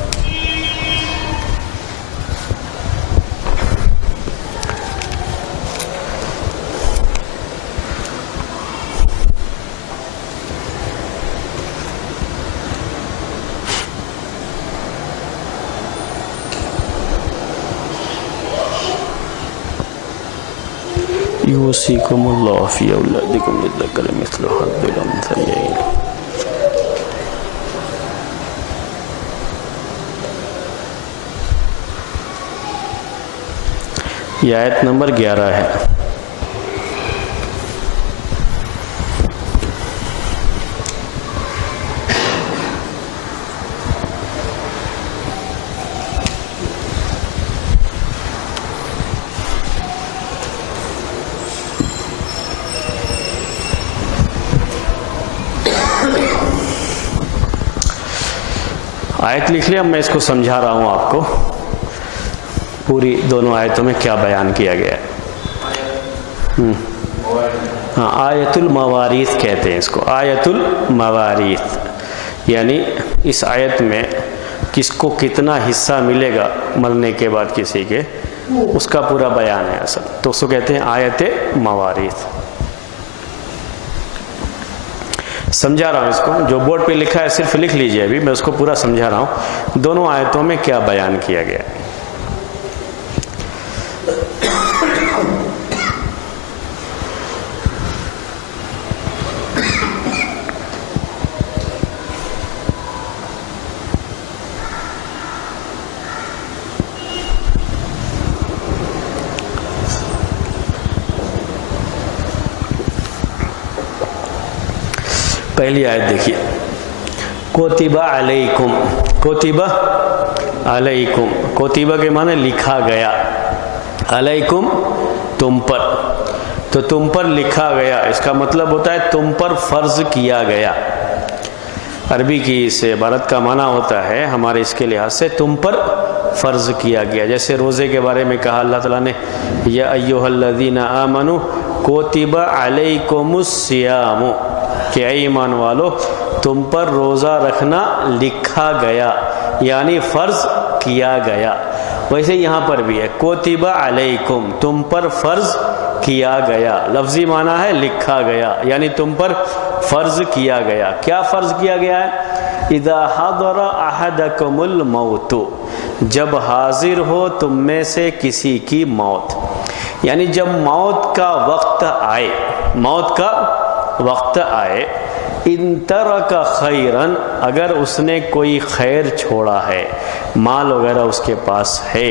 یوصیکم اللہ فی اولادکم للذکر مثل حظ الانثیین. یہ آیت نمبر 11 ہے. آیت لکھ لیا. میں اس کو سمجھا رہا ہوں آپ کو پوری دونوں آیتوں میں کیا بیان کیا گیا ہے. ہاں آیت الموارث کہتے ہیں اس کو. آیت الموارث یعنی اس آیت میں کس کو کتنا حصہ ملے گا مرنے کے بعد کسی کے، اس کا پورا بیان ہے اصل. تو اس کو کہتے ہیں آیت موارث. سمجھا رہا ہوں اس کو. جو بورڈ پہ لکھا ہے صرف لکھ لیجئے. ابھی میں اس کو پورا سمجھا رہا ہوں دونوں آیتوں میں کیا بیان کیا گیا. پہلی آیت دیکھیے. کوتبہ علیکم. کوتبہ علیکم. کوتبہ کے معنی لکھا گیا. علیکم تم پر. تو تم پر لکھا گیا اس کا مطلب ہوتا ہے تم پر فرض کیا گیا. عربی کی اس عبارت کا معنی ہوتا ہے ہمارے اس کے لحاظ سے تم پر فرض کیا گیا. جیسے روزے کے بارے میں کہا اللہ تعالیٰ نے یا ایھا الذین آمنوا کوتب علیکم الصیام کہ اے ایمان والو تم پر روزہ رکھنا لکھا گیا یعنی فرض کیا گیا. ویسے یہاں پر بھی ہے کوتب علیکم تم پر فرض کیا گیا. لفظی معنی ہے لکھا گیا یعنی تم پر فرض کیا گیا. کیا فرض کیا گیا ہے؟ اذا حضر احدکم الموت جب حاضر ہو تم میں سے کسی کی موت. یعنی جب موت کا وقت آئے. موت کا وقت آئے. ان ترک خیرن اگر اس نے کوئی خیر چھوڑا ہے، مال وغیرہ اس کے پاس ہے،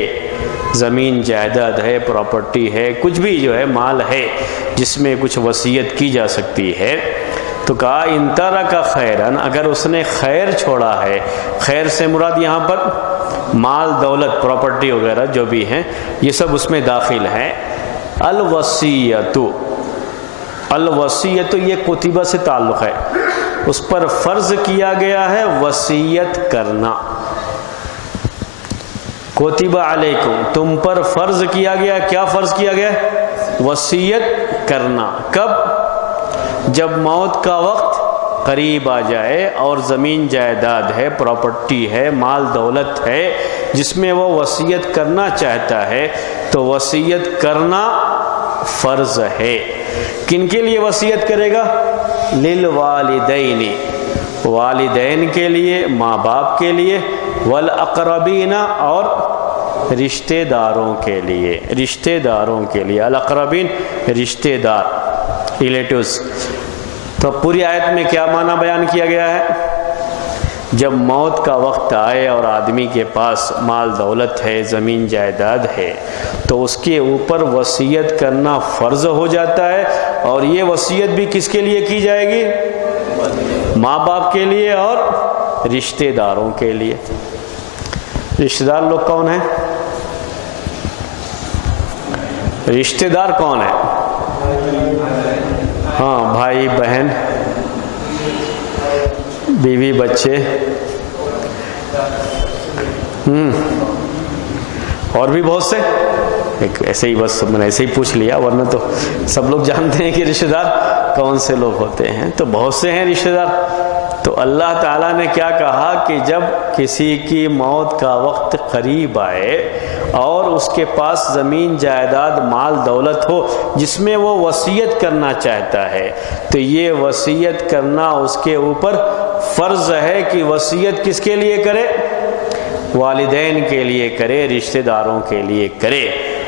زمین جائیداد ہے، پراپرٹی ہے، کچھ بھی جو ہے مال ہے جس میں کچھ وصیت کی جا سکتی ہے، تو کہا ان ترک خیرن اگر اس نے خیر چھوڑا ہے. خیر سے مراد یہاں پر مال دولت پراپرٹی وغیرہ جو بھی ہیں یہ سب اس میں داخل ہیں. الوصیت. الوصیت یہ کتبہ سے تعلق ہے. اس پر فرض کیا گیا ہے وصیت کرنا. کتب علیکم تم پر فرض کیا گیا. کیا فرض کیا گیا؟ وصیت کرنا کب؟ جب موت کا وقت قریب آ جائے اور زمین جائیداد ہے، پراپرٹی ہے، مال دولت ہے جس میں وہ وصیت کرنا چاہتا ہے، تو وصیت کرنا فرض ہے۔ کن کے لیے وصیت کرے گا؟ للوالدین، والدین کے لیے، ماں باپ کے لیے، والاقربین، اور رشتہ داروں کے لیے، رشتہ داروں کے لیے، الاقربین رشتہ دار، ریلیٹیوز۔ تو پوری آیت میں کیا معنی بیان کیا گیا ہے؟ جب موت کا وقت آئے اور آدمی کے پاس مال دولت ہے، زمین جائیداد ہے، تو اس کے اوپر وصیت کرنا فرض ہو جاتا ہے، اور یہ وصیت بھی کس کے لیے کی جائے گی؟ ماں باپ کے لیے اور رشتہ داروں کے لیے۔ رشتہ دار لوگ کون ہیں؟ رشتہ دار کون ہے؟ ہاں، بھائی بہن، بیوی بچے، اور بھی بہت سے، ایک ایسے ہی بس میں نے ایسے ہی پوچھ لیا، ورنہ تو سب لوگ جانتے ہیں کہ رشتہ دار کون سے لوگ ہوتے ہیں، تو بہت سے ہیں رشتہ دار۔ تو اللہ تعالیٰ نے کیا کہا کہ جب کسی کی موت کا وقت قریب آئے اور اس کے پاس زمین جائیداد مال دولت ہو جس میں وہ وصیت کرنا چاہتا ہے، تو یہ وصیت کرنا اس کے اوپر فرض ہے کہ وصیت کس کے لیے کرے؟ والدین کے لیے کرے، رشتہ داروں کے لیے کرے،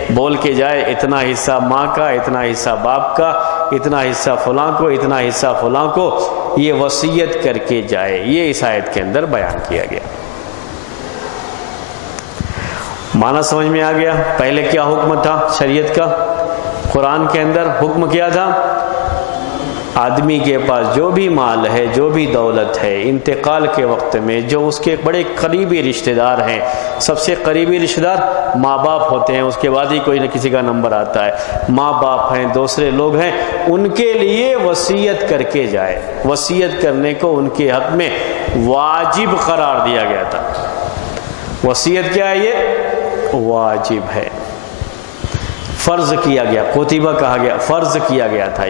بول کے جائے اتنا حصہ ماں کا، اتنا حصہ باپ کا، اتنا حصہ فلاں کو، اتنا حصہ فلاں کو، یہ وصیت کر کے جائے۔ یہ اس آیت کے اندر بیان کیا گیا۔ معنی سمجھ میں آ گیا؟ پہلے کیا حکم تھا شریعت کا؟ قرآن کے اندر حکم کیا تھا؟ آدمی کے پاس جو بھی مال ہے، جو بھی دولت ہے، انتقال کے وقت میں جو اس کے بڑے قریبی رشتہ دار ہیں، سب سے قریبی رشتہ دار ماں باپ ہوتے ہیں، اس کے بعد ہی کوئی نہ کسی کا نمبر آتا ہے، ماں باپ ہیں، دوسرے لوگ ہیں، ان کے لیے وصیت کر کے جائے۔ وصیت کرنے کو ان کے حق میں واجب قرار دیا گیا تھا۔ وصیت کیا ہے؟ یہ واجب ہے، فرض کیا گیا، کتبہ کہا گیا، فرض کیا گیا تھا۔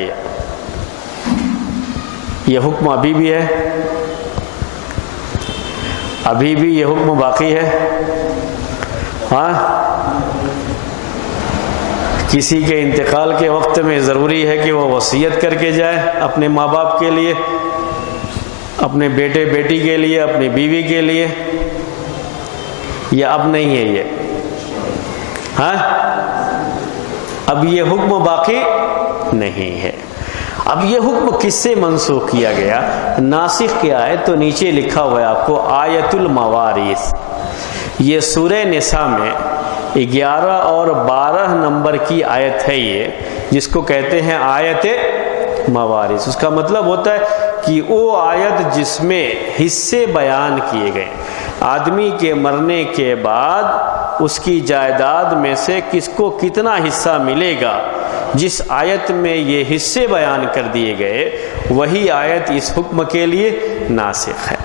یہ حکم ابھی بھی ہے، ابھی بھی یہ حکم باقی ہے۔ ہاں، کسی کے انتقال کے وقت میں ضروری ہے کہ وہ وصیت کر کے جائے اپنے ماں باپ کے لیے، اپنے بیٹے بیٹی کے لیے، اپنی بیوی کے لیے، یا اب نہیں ہے یہ؟ ہاں، اب یہ حکم باقی نہیں ہے۔ اب یہ حکم کس سے منسوخ کیا گیا؟ ناسخ کیا ہے تو نیچے لکھا ہوا ہے آپ کو، آیت الموارث۔ یہ سورہ نساء میں 11 اور 12 نمبر کی آیت ہے، یہ جس کو کہتے ہیں آیت موارث۔ اس کا مطلب ہوتا ہے کہ وہ آیت جس میں حصے بیان کیے گئے، آدمی کے مرنے کے بعد اس کی جائیداد میں سے کس کو کتنا حصہ ملے گا، جس آیت میں یہ حصے بیان کر دیے گئے، وہی آیت اس حکم کے لیے ناسخ ہے۔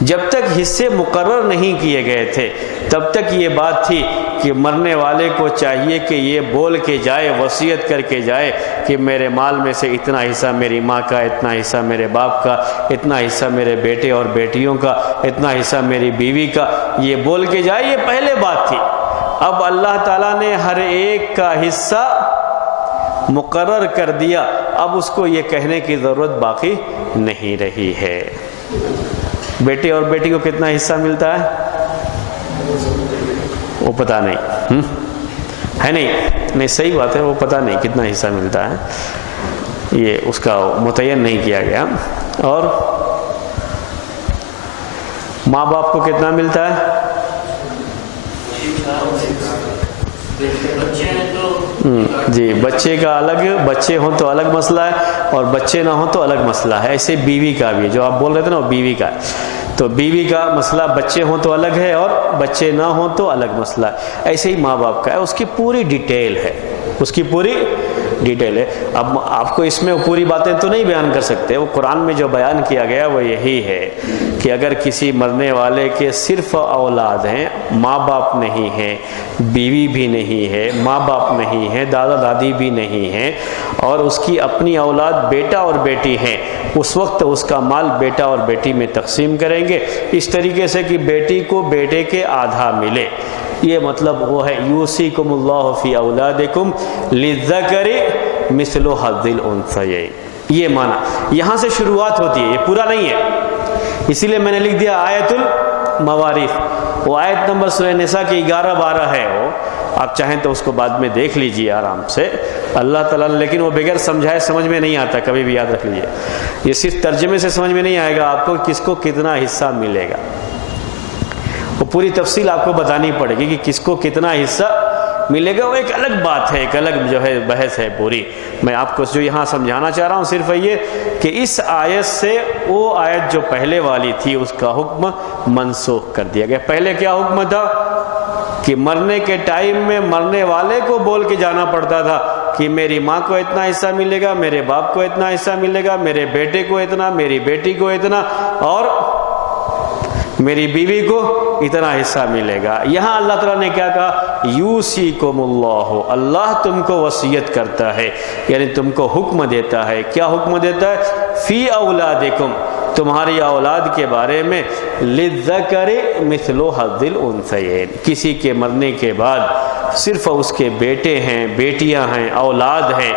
جب تک حصے مقرر نہیں کیے گئے تھے تب تک یہ بات تھی کہ مرنے والے کو چاہیے کہ یہ بول کے جائے، وصیت کر کے جائے کہ میرے مال میں سے اتنا حصہ میری ماں کا، اتنا حصہ میرے باپ کا، اتنا حصہ میرے بیٹے اور بیٹیوں کا، اتنا حصہ میری بیوی کا، یہ بول کے جائے۔ یہ پہلے بات تھی۔ اب اللہ تعالیٰ نے ہر ایک کا حصہ مقرر کر دیا، اب اس کو یہ کہنے کی ضرورت باقی نہیں رہی ہے۔ بیٹے اور بیٹی کو کتنا حصہ ملتا ہے وہ پتہ نہیں ہے، نہیں صحیح بات ہے، وہ پتہ نہیں کتنا حصہ ملتا ہے، یہ اس کا متعین نہیں کیا گیا۔ اور ماں باپ کو کتنا ملتا ہے؟ جی، بچے کا الگ، بچے ہوں تو الگ مسئلہ ہے، اور بچے نہ ہوں تو الگ مسئلہ ہے۔ ایسے بیوی کا بھی، جو آپ بول رہے تھے نا، وہ بیوی کا، تو بیوی کا مسئلہ بچے ہوں تو الگ ہے اور بچے نہ ہوں تو الگ مسئلہ ہے۔ ایسے ہی ماں باپ کا ہے، اس کی پوری ڈیٹیل ہے، اس کی پوری ڈیٹیل ہے۔ اب آپ کو اس میں پوری باتیں تو نہیں بیان کر سکتے، وہ قرآن میں جو بیان کیا گیا وہ یہی ہے کہ اگر کسی مرنے والے کے صرف اولاد ہیں، ماں باپ نہیں ہیں، بیوی بھی نہیں ہے، ماں باپ نہیں ہے، دادا دادی بھی نہیں ہیں، اور اس کی اپنی اولاد بیٹا اور بیٹی ہیں، اس وقت اس کا مال بیٹا اور بیٹی میں تقسیم کریں گے، اس طریقے سے کہ بیٹی کو بیٹے کے آدھا ملے۔ یہ مطلب وہ ہے یوصیکم اللہ فی اولادکم للذکر مثل حظ الانثیین، یہ معنی یہاں سے شروعات ہوتی ہے، یہ پورا نہیں ہے، اسی لیے میں نے لکھ دیا آیت الموارث۔ وہ آیت نمبر سورہ نساء کی 11-12 ہے، وہ آپ چاہیں تو اس کو بعد میں دیکھ لیجئے آرام سے اللہ تعالیٰ نے، لیکن وہ بغیر سمجھائے سمجھ میں نہیں آتا، کبھی بھی یاد رکھ لیجئے، یہ صرف ترجمے سے سمجھ میں نہیں آئے گا آپ کو کس کو کتنا حصہ ملے گا، وہ پوری تفصیل آپ کو بتانی پڑے گی کہ کس کو کتنا حصہ ملے گا، وہ ایک الگ بات ہے، ایک الگ جو ہے بحث ہے پوری۔ میں آپ کو جو یہاں سمجھانا چاہ رہا ہوں صرف یہ کہ اس آیت سے وہ آیت جو پہلے والی تھی اس کا حکم منسوخ کر دیا گیا۔ پہلے کیا حکم تھا کہ مرنے کے ٹائم میں مرنے والے کو بول کے جانا پڑتا تھا کہ میری ماں کو اتنا حصہ ملے گا، میرے باپ کو اتنا حصہ ملے گا، میرے بیٹے کو اتنا، میری بیٹی کو اتنا، اور میری بیوی کو اتنا حصہ ملے گا۔ یہاں اللہ تعالیٰ نے کیا کہا؟ یوصیکم اللہ، اللہ تم کو وصیت کرتا ہے، یعنی تم کو حکم دیتا ہے۔ کیا حکم دیتا ہے؟ فی اولادکم، تمہاری اولاد کے بارے میں، للذکر مثل حظ الانثیین، کسی کے مرنے کے بعد صرف اس کے بیٹے ہیں، بیٹیاں ہیں، اولاد ہیں،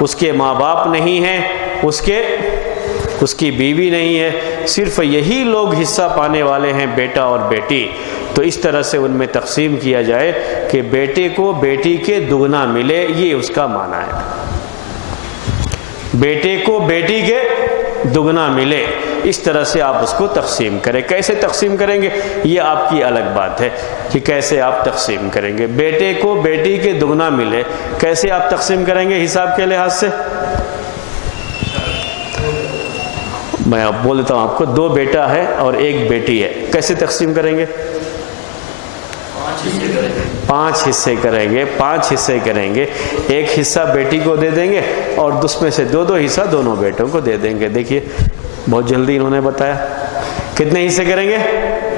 اس کے ماں باپ نہیں ہیں، اس کی بیوی نہیں ہے، صرف یہی لوگ حصہ پانے والے ہیں، بیٹا اور بیٹی۔ تو اس طرح سے ان میں تقسیم کیا جائے کہ بیٹے کو بیٹی کے دگنا ملے، یہ اس کا معنی ہے، بیٹے کو بیٹی کے دگنا ملے، اس طرح سے آپ اس کو تقسیم کریں۔ کیسے تقسیم کریں گے یہ آپ کی الگ بات ہے کہ کیسے آپ تقسیم کریں گے۔ بیٹے کو بیٹی کے دگنا ملے، کیسے آپ تقسیم کریں گے حساب کے لحاظ سے؟ میں اب بول دیتا ہوں آپ کو، 2 بیٹا ہے اور 1 بیٹی ہے، کیسے تقسیم کریں گے؟ 5 حصے کریں گے، 5 حصے کریں گے، 1 حصہ بیٹی کو دے دیں گے اور اس میں سے 2 حصہ دونوں بیٹوں کو دے دیں گے۔ دیکھیے بہت جلدی انہوں نے بتایا، کتنے حصے کریں گے؟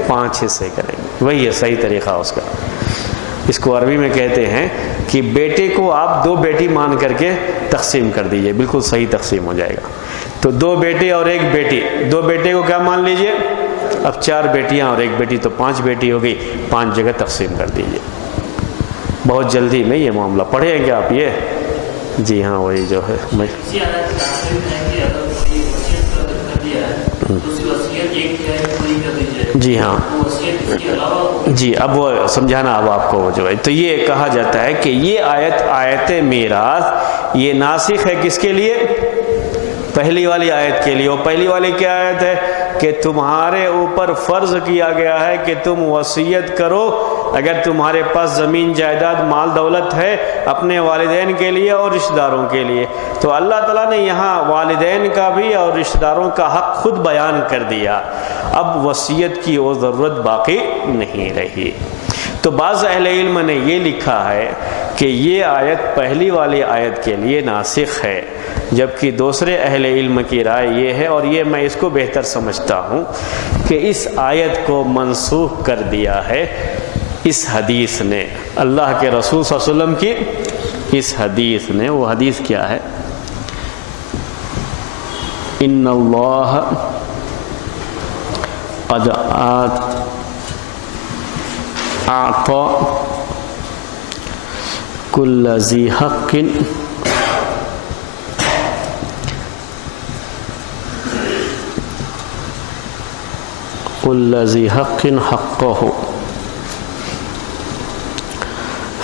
5 حصے کریں گے، وہی ہے صحیح طریقہ اس کا۔ اس کو عربی میں کہتے ہیں کہ بیٹے کو آپ 2 بیٹی مان کر کے تقسیم کر دیجئے، بالکل صحیح تقسیم ہو جائے گا۔ تو 2 بیٹے اور 1 بیٹی، 2 بیٹے کو کیا مان لیجئے؟ اب 4 بیٹیاں اور 1 بیٹی، تو 5 بیٹی ہو گئی، 5 جگہ تقسیم کر دیجئے۔ بہت جلدی میں یہ معاملہ پڑھیں گے آپ یہ؟ جی ہاں وہی جو ہے میں جی ہاں جی اب وہ سمجھانا اب آپ کو جو ہے، تو یہ کہا جاتا ہے کہ یہ آیت میراث یہ ناسخ ہے کس کے لیے؟ پہلی والی آیت کے لیے۔ اور پہلی والی کیا آیت ہے؟ کہ تمہارے اوپر فرض کیا گیا ہے کہ تم وصیت کرو، اگر تمہارے پاس زمین جائیداد مال دولت ہے، اپنے والدین کے لیے اور رشتہ داروں کے لیے۔ تو اللہ تعالیٰ نے یہاں والدین کا بھی اور رشتہ داروں کا حق خود بیان کر دیا، اب وصیت کی وہ ضرورت باقی نہیں رہی۔ تو بعض اہل علم نے یہ لکھا ہے کہ یہ آیت پہلی والی آیت کے لیے ناسخ ہے، جبکہ دوسرے اہل علم کی رائے یہ ہے، اور یہ میں اس کو بہتر سمجھتا ہوں، کہ اس آیت کو منسوخ کر دیا ہے اس حدیث نے، اللہ کے رسول صلی اللہ علیہ وسلم کی اس حدیث نے۔ وہ حدیث کیا ہے؟ ان اللہ قد اعطى كل ذي حق كل ذي حق حقه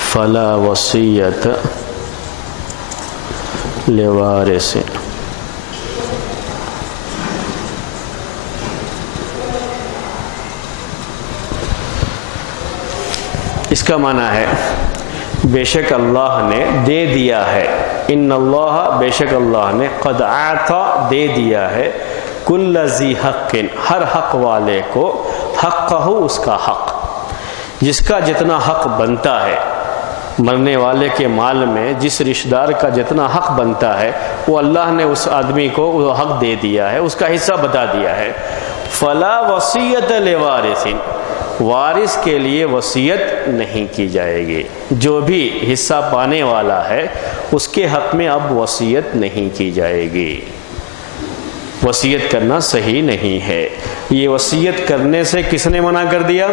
فلا وصية لوارث۔ اس کا معنی ہے بے شک اللہ نے دے دیا ہے، ان اللہ بے شک اللہ نے قد اعطى دے دیا ہے، کل ذی حق ہر حق والے کو، حقہ اس کا حق، جس کا جتنا حق بنتا ہے، مرنے والے کے مال میں جس رشتہ دار کا جتنا حق بنتا ہے وہ اللہ نے اس آدمی کو وہ حق دے دیا ہے، اس کا حصہ بتا دیا ہے۔ فلا وصیت لوارث، وارث کے لیے وصیت نہیں کی جائے گی. جو بھی حصہ پانے والا ہے اس کے حق میں اب وصیت نہیں کی جائے گی. وصیت کرنا صحیح نہیں ہے. یہ وصیت کرنے سے کس نے منع کر دیا؟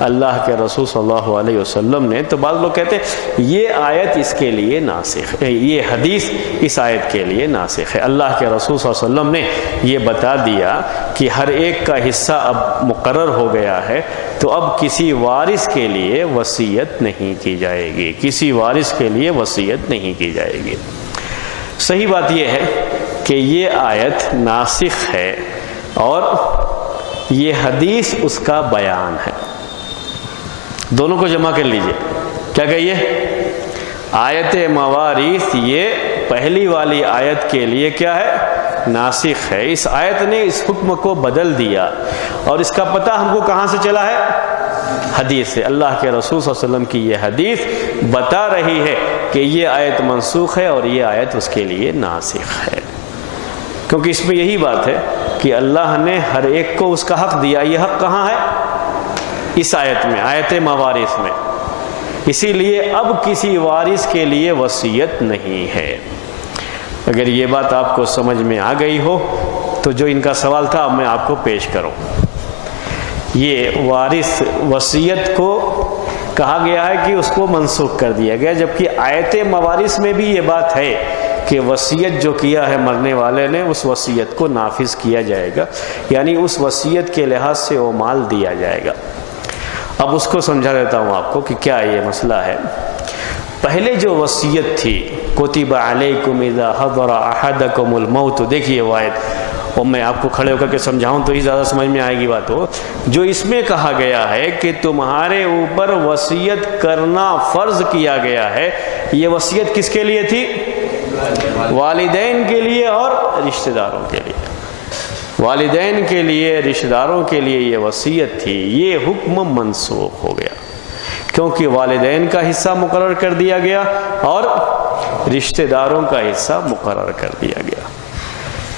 اللہ کے رسول صلی اللہ علیہ وسلم نے. تو بعض لوگ کہتے ہیں یہ آیت اس کے لیے ناسخ ہے، یہ حدیث اس آیت کے لیے ناسخ ہے. اللہ کے رسول صلی اللہ علیہ وسلم نے یہ بتا دیا کہ ہر ایک کا حصہ اب مقرر ہو گیا ہے، تو اب کسی وارث کے لیے وصیت نہیں کی جائے گی. کسی وارث کے لیے وصیت نہیں کی جائے گی. صحیح بات یہ ہے کہ یہ آیت ناسخ ہے اور یہ حدیث اس کا بیان ہے. دونوں کو جمع کر لیجئے. کیا کہیے؟ آیت مواریث یہ پہلی والی آیت کے لیے کیا ہے؟ ناسخ ہے. اس آیت نے اس حکم کو بدل دیا اور اس کا پتہ ہم کو کہاں سے چلا ہے؟ حدیث سے. اللہ کے رسول صلی اللہ علیہ وسلم کی یہ حدیث بتا رہی ہے کہ یہ آیت منسوخ ہے اور یہ آیت اس کے لیے ناسخ ہے. کیونکہ اس میں یہی بات ہے کہ اللہ نے ہر ایک کو اس کا حق دیا. یہ حق کہاں ہے؟ اس آیت میں، آیت موارث میں. اسی لیے اب کسی وارث کے لیے وصیت نہیں ہے. اگر یہ بات آپ کو سمجھ میں آ گئی ہو تو جو ان کا سوال تھا اب میں آپ کو پیش کروں. یہ وارث وصیت کو کہا گیا ہے کہ اس کو منسوخ کر دیا گیا، جبکہ آیت موارث میں بھی یہ بات ہے کہ وصیت جو کیا ہے مرنے والے نے اس وصیت کو نافذ کیا جائے گا، یعنی اس وصیت کے لحاظ سے وہ مال دیا جائے گا. اب اس کو سمجھا دیتا ہوں آپ کو کہ کیا یہ مسئلہ ہے. پہلے جو وصیت تھی کتب علیکم اذا حضر احدکم الموت، دیکھیے وہ آیت، اور میں آپ کو کھڑے ہو کر کے سمجھاؤں تو ہی زیادہ سمجھ میں آئے گی بات. ہو جو اس میں کہا گیا ہے کہ تمہارے اوپر وصیت کرنا فرض کیا گیا ہے، یہ وصیت کس کے لیے تھی؟ والدین کے لیے اور رشتہ داروں کے لیے. والدین کے لیے، رشتہ داروں کے لیے یہ وصیت تھی. یہ حکم منسوخ ہو گیا کیونکہ والدین کا حصہ مقرر کر دیا گیا اور رشتہ داروں کا حصہ مقرر کر دیا گیا.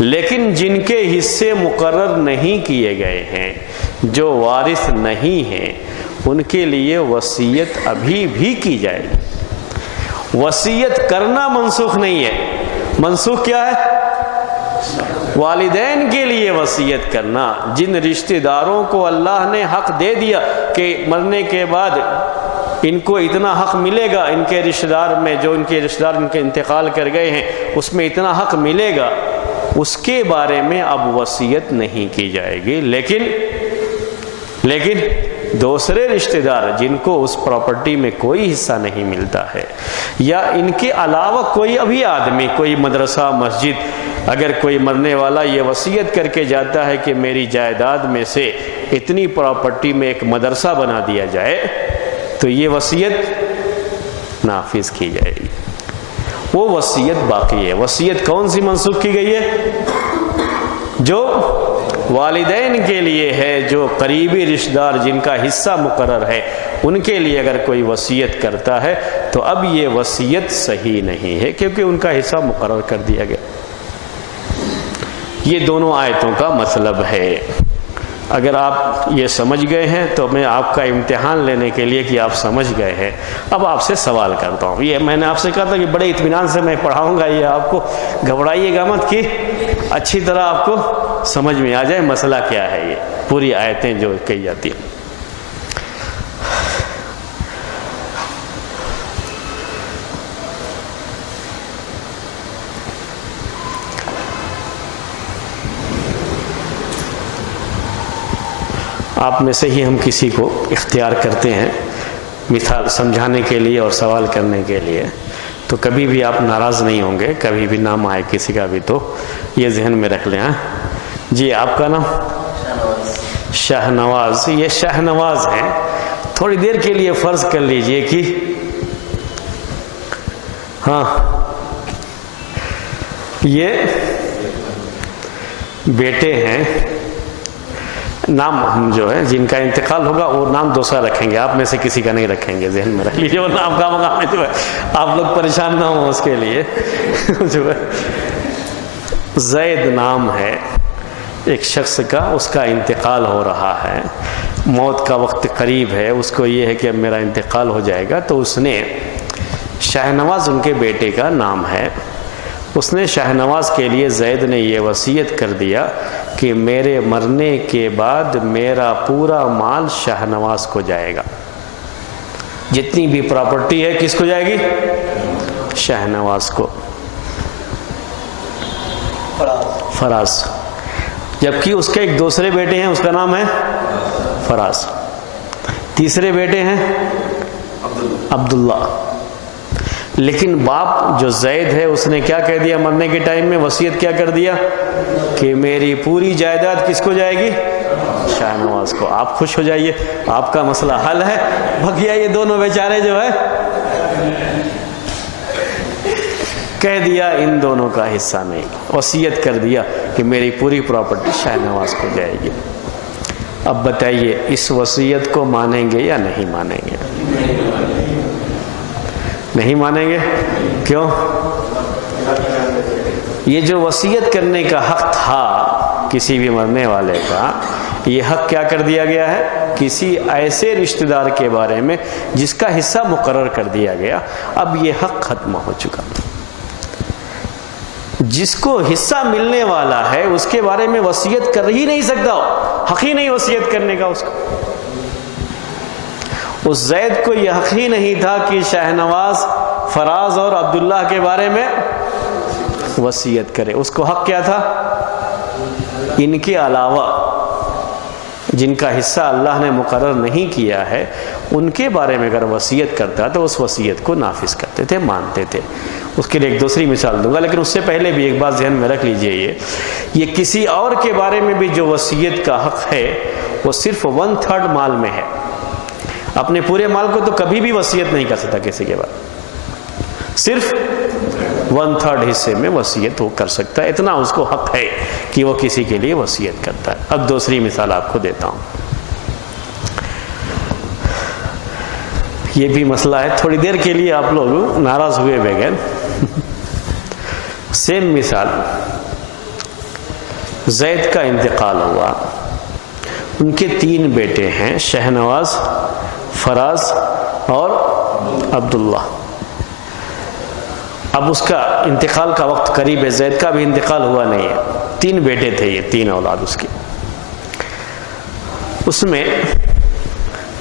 لیکن جن کے حصے مقرر نہیں کیے گئے ہیں، جو وارث نہیں ہیں، ان کے لیے وصیت ابھی بھی کی جائے گی. وصیت کرنا منسوخ نہیں ہے. منسوخ کیا ہے؟ والدین کے لیے وصیت کرنا. جن رشتہ داروں کو اللہ نے حق دے دیا کہ مرنے کے بعد ان کو اتنا حق ملے گا، ان کے رشتہ دار میں جو ان کے رشتہ دار ان کے انتقال کر گئے ہیں اس میں اتنا حق ملے گا، اس کے بارے میں اب وصیت نہیں کی جائے گی. لیکن دوسرے رشتہ دار جن کو اس پراپرٹی میں کوئی حصہ نہیں ملتا ہے، یا ان کے علاوہ کوئی ابھی آدمی، کوئی مدرسہ، مسجد، اگر کوئی مرنے والا یہ وصیت کر کے جاتا ہے کہ میری جائیداد میں سے اتنی پراپرٹی میں ایک مدرسہ بنا دیا جائے، تو یہ وصیت نافذ کی جائے گی. وہ وصیت باقی ہے. وصیت کون سی منسوخ کی گئی ہے؟ جو والدین کے لیے ہے، جو قریبی رشتہ دار جن کا حصہ مقرر ہے، ان کے لیے اگر کوئی وصیت کرتا ہے تو اب یہ وصیت صحیح نہیں ہے کیونکہ ان کا حصہ مقرر کر دیا گیا. یہ دونوں آیتوں کا مطلب ہے. اگر آپ یہ سمجھ گئے ہیں تو میں آپ کا امتحان لینے کے لیے کہ آپ سمجھ گئے ہیں اب آپ سے سوال کرتا ہوں. یہ میں نے آپ سے کہا تھا کہ بڑے اطمینان سے میں پڑھاؤں گا، یہ آپ کو گھبرائیے گا مت کہ اچھی طرح آپ کو سمجھ میں آ جائے مسئلہ کیا ہے. یہ پوری آیتیں جو کہی جاتی ہیں. آپ میں سے ہی ہم کسی کو اختیار کرتے ہیں مثال سمجھانے کے لیے اور سوال کرنے کے لیے، تو کبھی بھی آپ ناراض نہیں ہوں گے. کبھی بھی نام آئے کسی کا بھی تو یہ ذہن میں رکھ لیں. جی آپ کا نام؟ شاہ نواز. یہ شاہ نواز ہیں. تھوڑی دیر کے لیے فرض کر لیجئے کہ ہاں یہ بیٹے ہیں. نام ہم جو ہے جن کا انتقال ہوگا وہ نام دوسرا رکھیں گے، آپ میں سے کسی کا نہیں رکھیں گے. ذہن میں رکھ لیجیے. وہ نام کا مقام ہے جو ہے آپ لوگ پریشان نہ ہوں اس کے لیے. جو ہے زید نام ہے ایک شخص کا، اس کا انتقال ہو رہا ہے. موت کا وقت قریب ہے، اس کو یہ ہے کہ اب میرا انتقال ہو جائے گا، تو اس نے شاہنواز ان کے بیٹے کا نام ہے، اس نے شاہنواز کے لیے زید نے یہ وصیت کر دیا کہ میرے مرنے کے بعد میرا پورا مال شاہنواز کو جائے گا، جتنی بھی پراپرٹی ہے کس کو جائے گی؟ شاہنواز کو، فراز۔ جبکہ اس کے ایک دوسرے بیٹے ہیں، اس کا نام ہے فراز، تیسرے بیٹے ہیں عبداللہ۔ لیکن باپ جو زید ہے اس نے کیا کہہ دیا مرنے کے ٹائم میں؟ وصیت کیا کر دیا کہ میری پوری جائیداد کس کو جائے گی؟ شاہنواز کو۔ آپ خوش ہو جائیے، آپ کا مسئلہ حل ہے۔ بقیہ یہ دونوں بیچارے جو ہے کہہ دیا ان دونوں کا حصہ نہیں، وصیت کر دیا کہ میری پوری پراپرٹی شاہنواز کو جائے گی۔ اب بتائیے اس وصیت کو مانیں گے یا نہیں مانیں گے؟ نہیں مانیں گے، کیوں؟ یہ جو وصیت کرنے کا حق تھا کسی بھی مرنے والے کا، یہ حق کیا کر دیا گیا ہے؟ کسی ایسے رشتہ دار کے بارے میں جس کا حصہ مقرر کر دیا گیا، اب یہ حق ختم ہو چکا۔ جس کو حصہ ملنے والا ہے اس کے بارے میں وصیت کر ہی نہیں سکتا، حق ہی نہیں وصیت کرنے کا اس کو۔ اس زید کو یہ حق ہی نہیں تھا کہ شاہنواز، فراز اور عبداللہ کے بارے میں وصیت کرے۔ اس کو حق کیا تھا؟ ان کے علاوہ جن کا حصہ اللہ نے مقرر نہیں کیا ہے ان کے بارے میں اگر وصیت کرتا تو اس وصیت کو نافذ کرتے تھے، مانتے تھے۔ اس کے لیے ایک دوسری مثال دوں گا، لیکن اس سے پہلے بھی ایک بات ذہن میں رکھ لیجئے، یہ کسی اور کے بارے میں بھی جو وصیت کا حق ہے وہ صرف 1/3 مال میں ہے۔ اپنے پورے مال کو تو کبھی بھی وصیت نہیں کر سکتا کسی کے بارے، صرف 1/3 حصے میں وصیت وہ کر سکتا ہے، اتنا اس کو حق ہے کہ وہ کسی کے لیے وصیت کرتا ہے۔ اب دوسری مثال آپ کو دیتا ہوں، یہ بھی مسئلہ ہے، تھوڑی دیر کے لیے آپ لوگ ناراض ہوئے بغیر۔ سیم مثال، زید کا انتقال ہوا، ان کے 3 بیٹے ہیں، شاہنواز، فراز اور عبداللہ۔ اب اس کا انتقال کا وقت قریب ہے، زید کا بھی انتقال ہوا نہیں ہے، 3 بیٹے تھے، یہ 3 اولاد اس کی۔ اس میں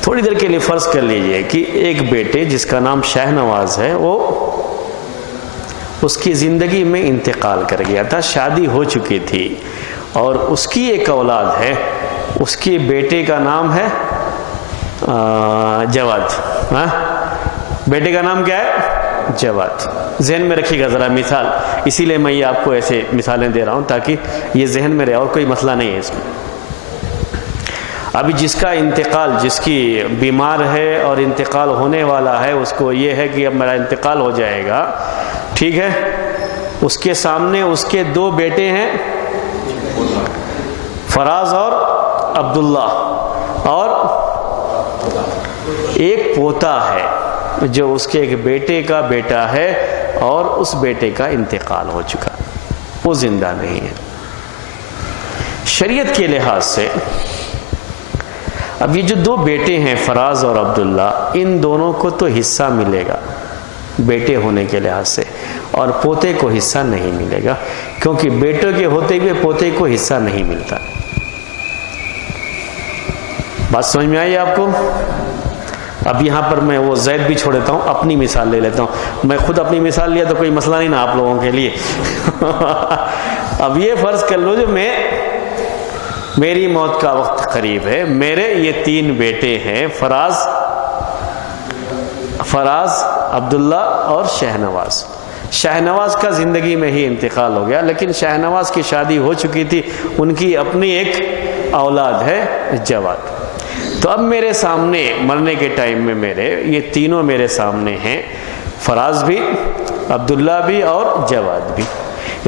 تھوڑی دیر کے لیے فرض کر لیجئے کہ ایک بیٹے جس کا نام شاہنواز ہے وہ اس کی زندگی میں انتقال کر گیا تھا، شادی ہو چکی تھی، اور اس کی ایک اولاد ہے، اس کے بیٹے کا نام ہے جواد۔ بیٹے کا نام کیا ہے؟ جواد۔ ذہن میں رکھیے گا ذرا مثال، اسی لیے میں یہ آپ کو ایسے مثالیں دے رہا ہوں تاکہ یہ ذہن میں رہے، اور کوئی مسئلہ نہیں ہے اس میں۔ ابھی جس کا انتقال، جس کی بیمار ہے اور انتقال ہونے والا ہے، اس کو یہ ہے کہ اب میرا انتقال ہو جائے گا، ٹھیک ہے؟ اس کے سامنے اس کے 2 بیٹے ہیں، فراز اور عبداللہ، اور ایک پوتا ہے جو اس کے ایک بیٹے کا بیٹا ہے، اور اس بیٹے کا انتقال ہو چکا، وہ زندہ نہیں ہے۔ شریعت کے لحاظ سے اب یہ جو 2 بیٹے ہیں فراز اور عبداللہ، ان دونوں کو تو حصہ ملے گا بیٹے ہونے کے لحاظ سے، اور پوتے کو حصہ نہیں ملے گا، کیونکہ بیٹوں کے ہوتے ہوئے پوتے کو حصہ نہیں ملتا۔ بات سمجھ میں آئی آپ کو؟ اب یہاں پر میں وہ زید بھی چھوڑ دیتا ہوں، اپنی مثال لے لیتا ہوں۔ میں خود اپنی مثال لیا تو کوئی مسئلہ نہیں نا آپ لوگوں کے لیے۔ اب یہ فرض کر لو جو میری موت کا وقت قریب ہے، میرے یہ 3 بیٹے ہیں، فراز، عبداللہ اور شاہنواز۔ شاہنواز کا زندگی میں ہی انتقال ہو گیا، لیکن شاہنواز کی شادی ہو چکی تھی، ان کی اپنی ایک اولاد ہے جواد۔ تو اب میرے سامنے مرنے کے ٹائم میں میرے یہ تینوں میرے سامنے ہیں، فراز بھی، عبداللہ بھی اور جواد بھی۔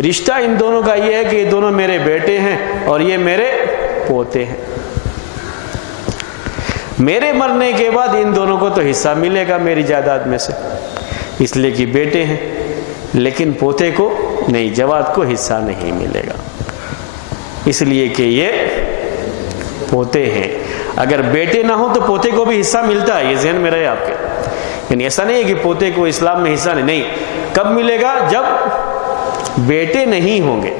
رشتہ ان دونوں کا یہ ہے کہ یہ دونوں میرے بیٹے ہیں اور یہ میرے پوتے ہیں۔ میرے مرنے کے بعد ان دونوں کو تو حصہ ملے گا میری جائیداد میں سے، اس لیے کہ بیٹے ہیں، لیکن پوتے کو نہیں، جواد کو حصہ نہیں ملے گا، اس لیے کہ یہ پوتے ہیں۔ اگر بیٹے نہ ہو تو پوتے کو بھی حصہ ملتا ہے، یہ ذہن میں رہے آپ کے. یعنی ایسا نہیں ہے کہ پوتے کو اسلام میں حصہ نہیں. کب ملے گا؟ جب بیٹے نہیں ہوں گے.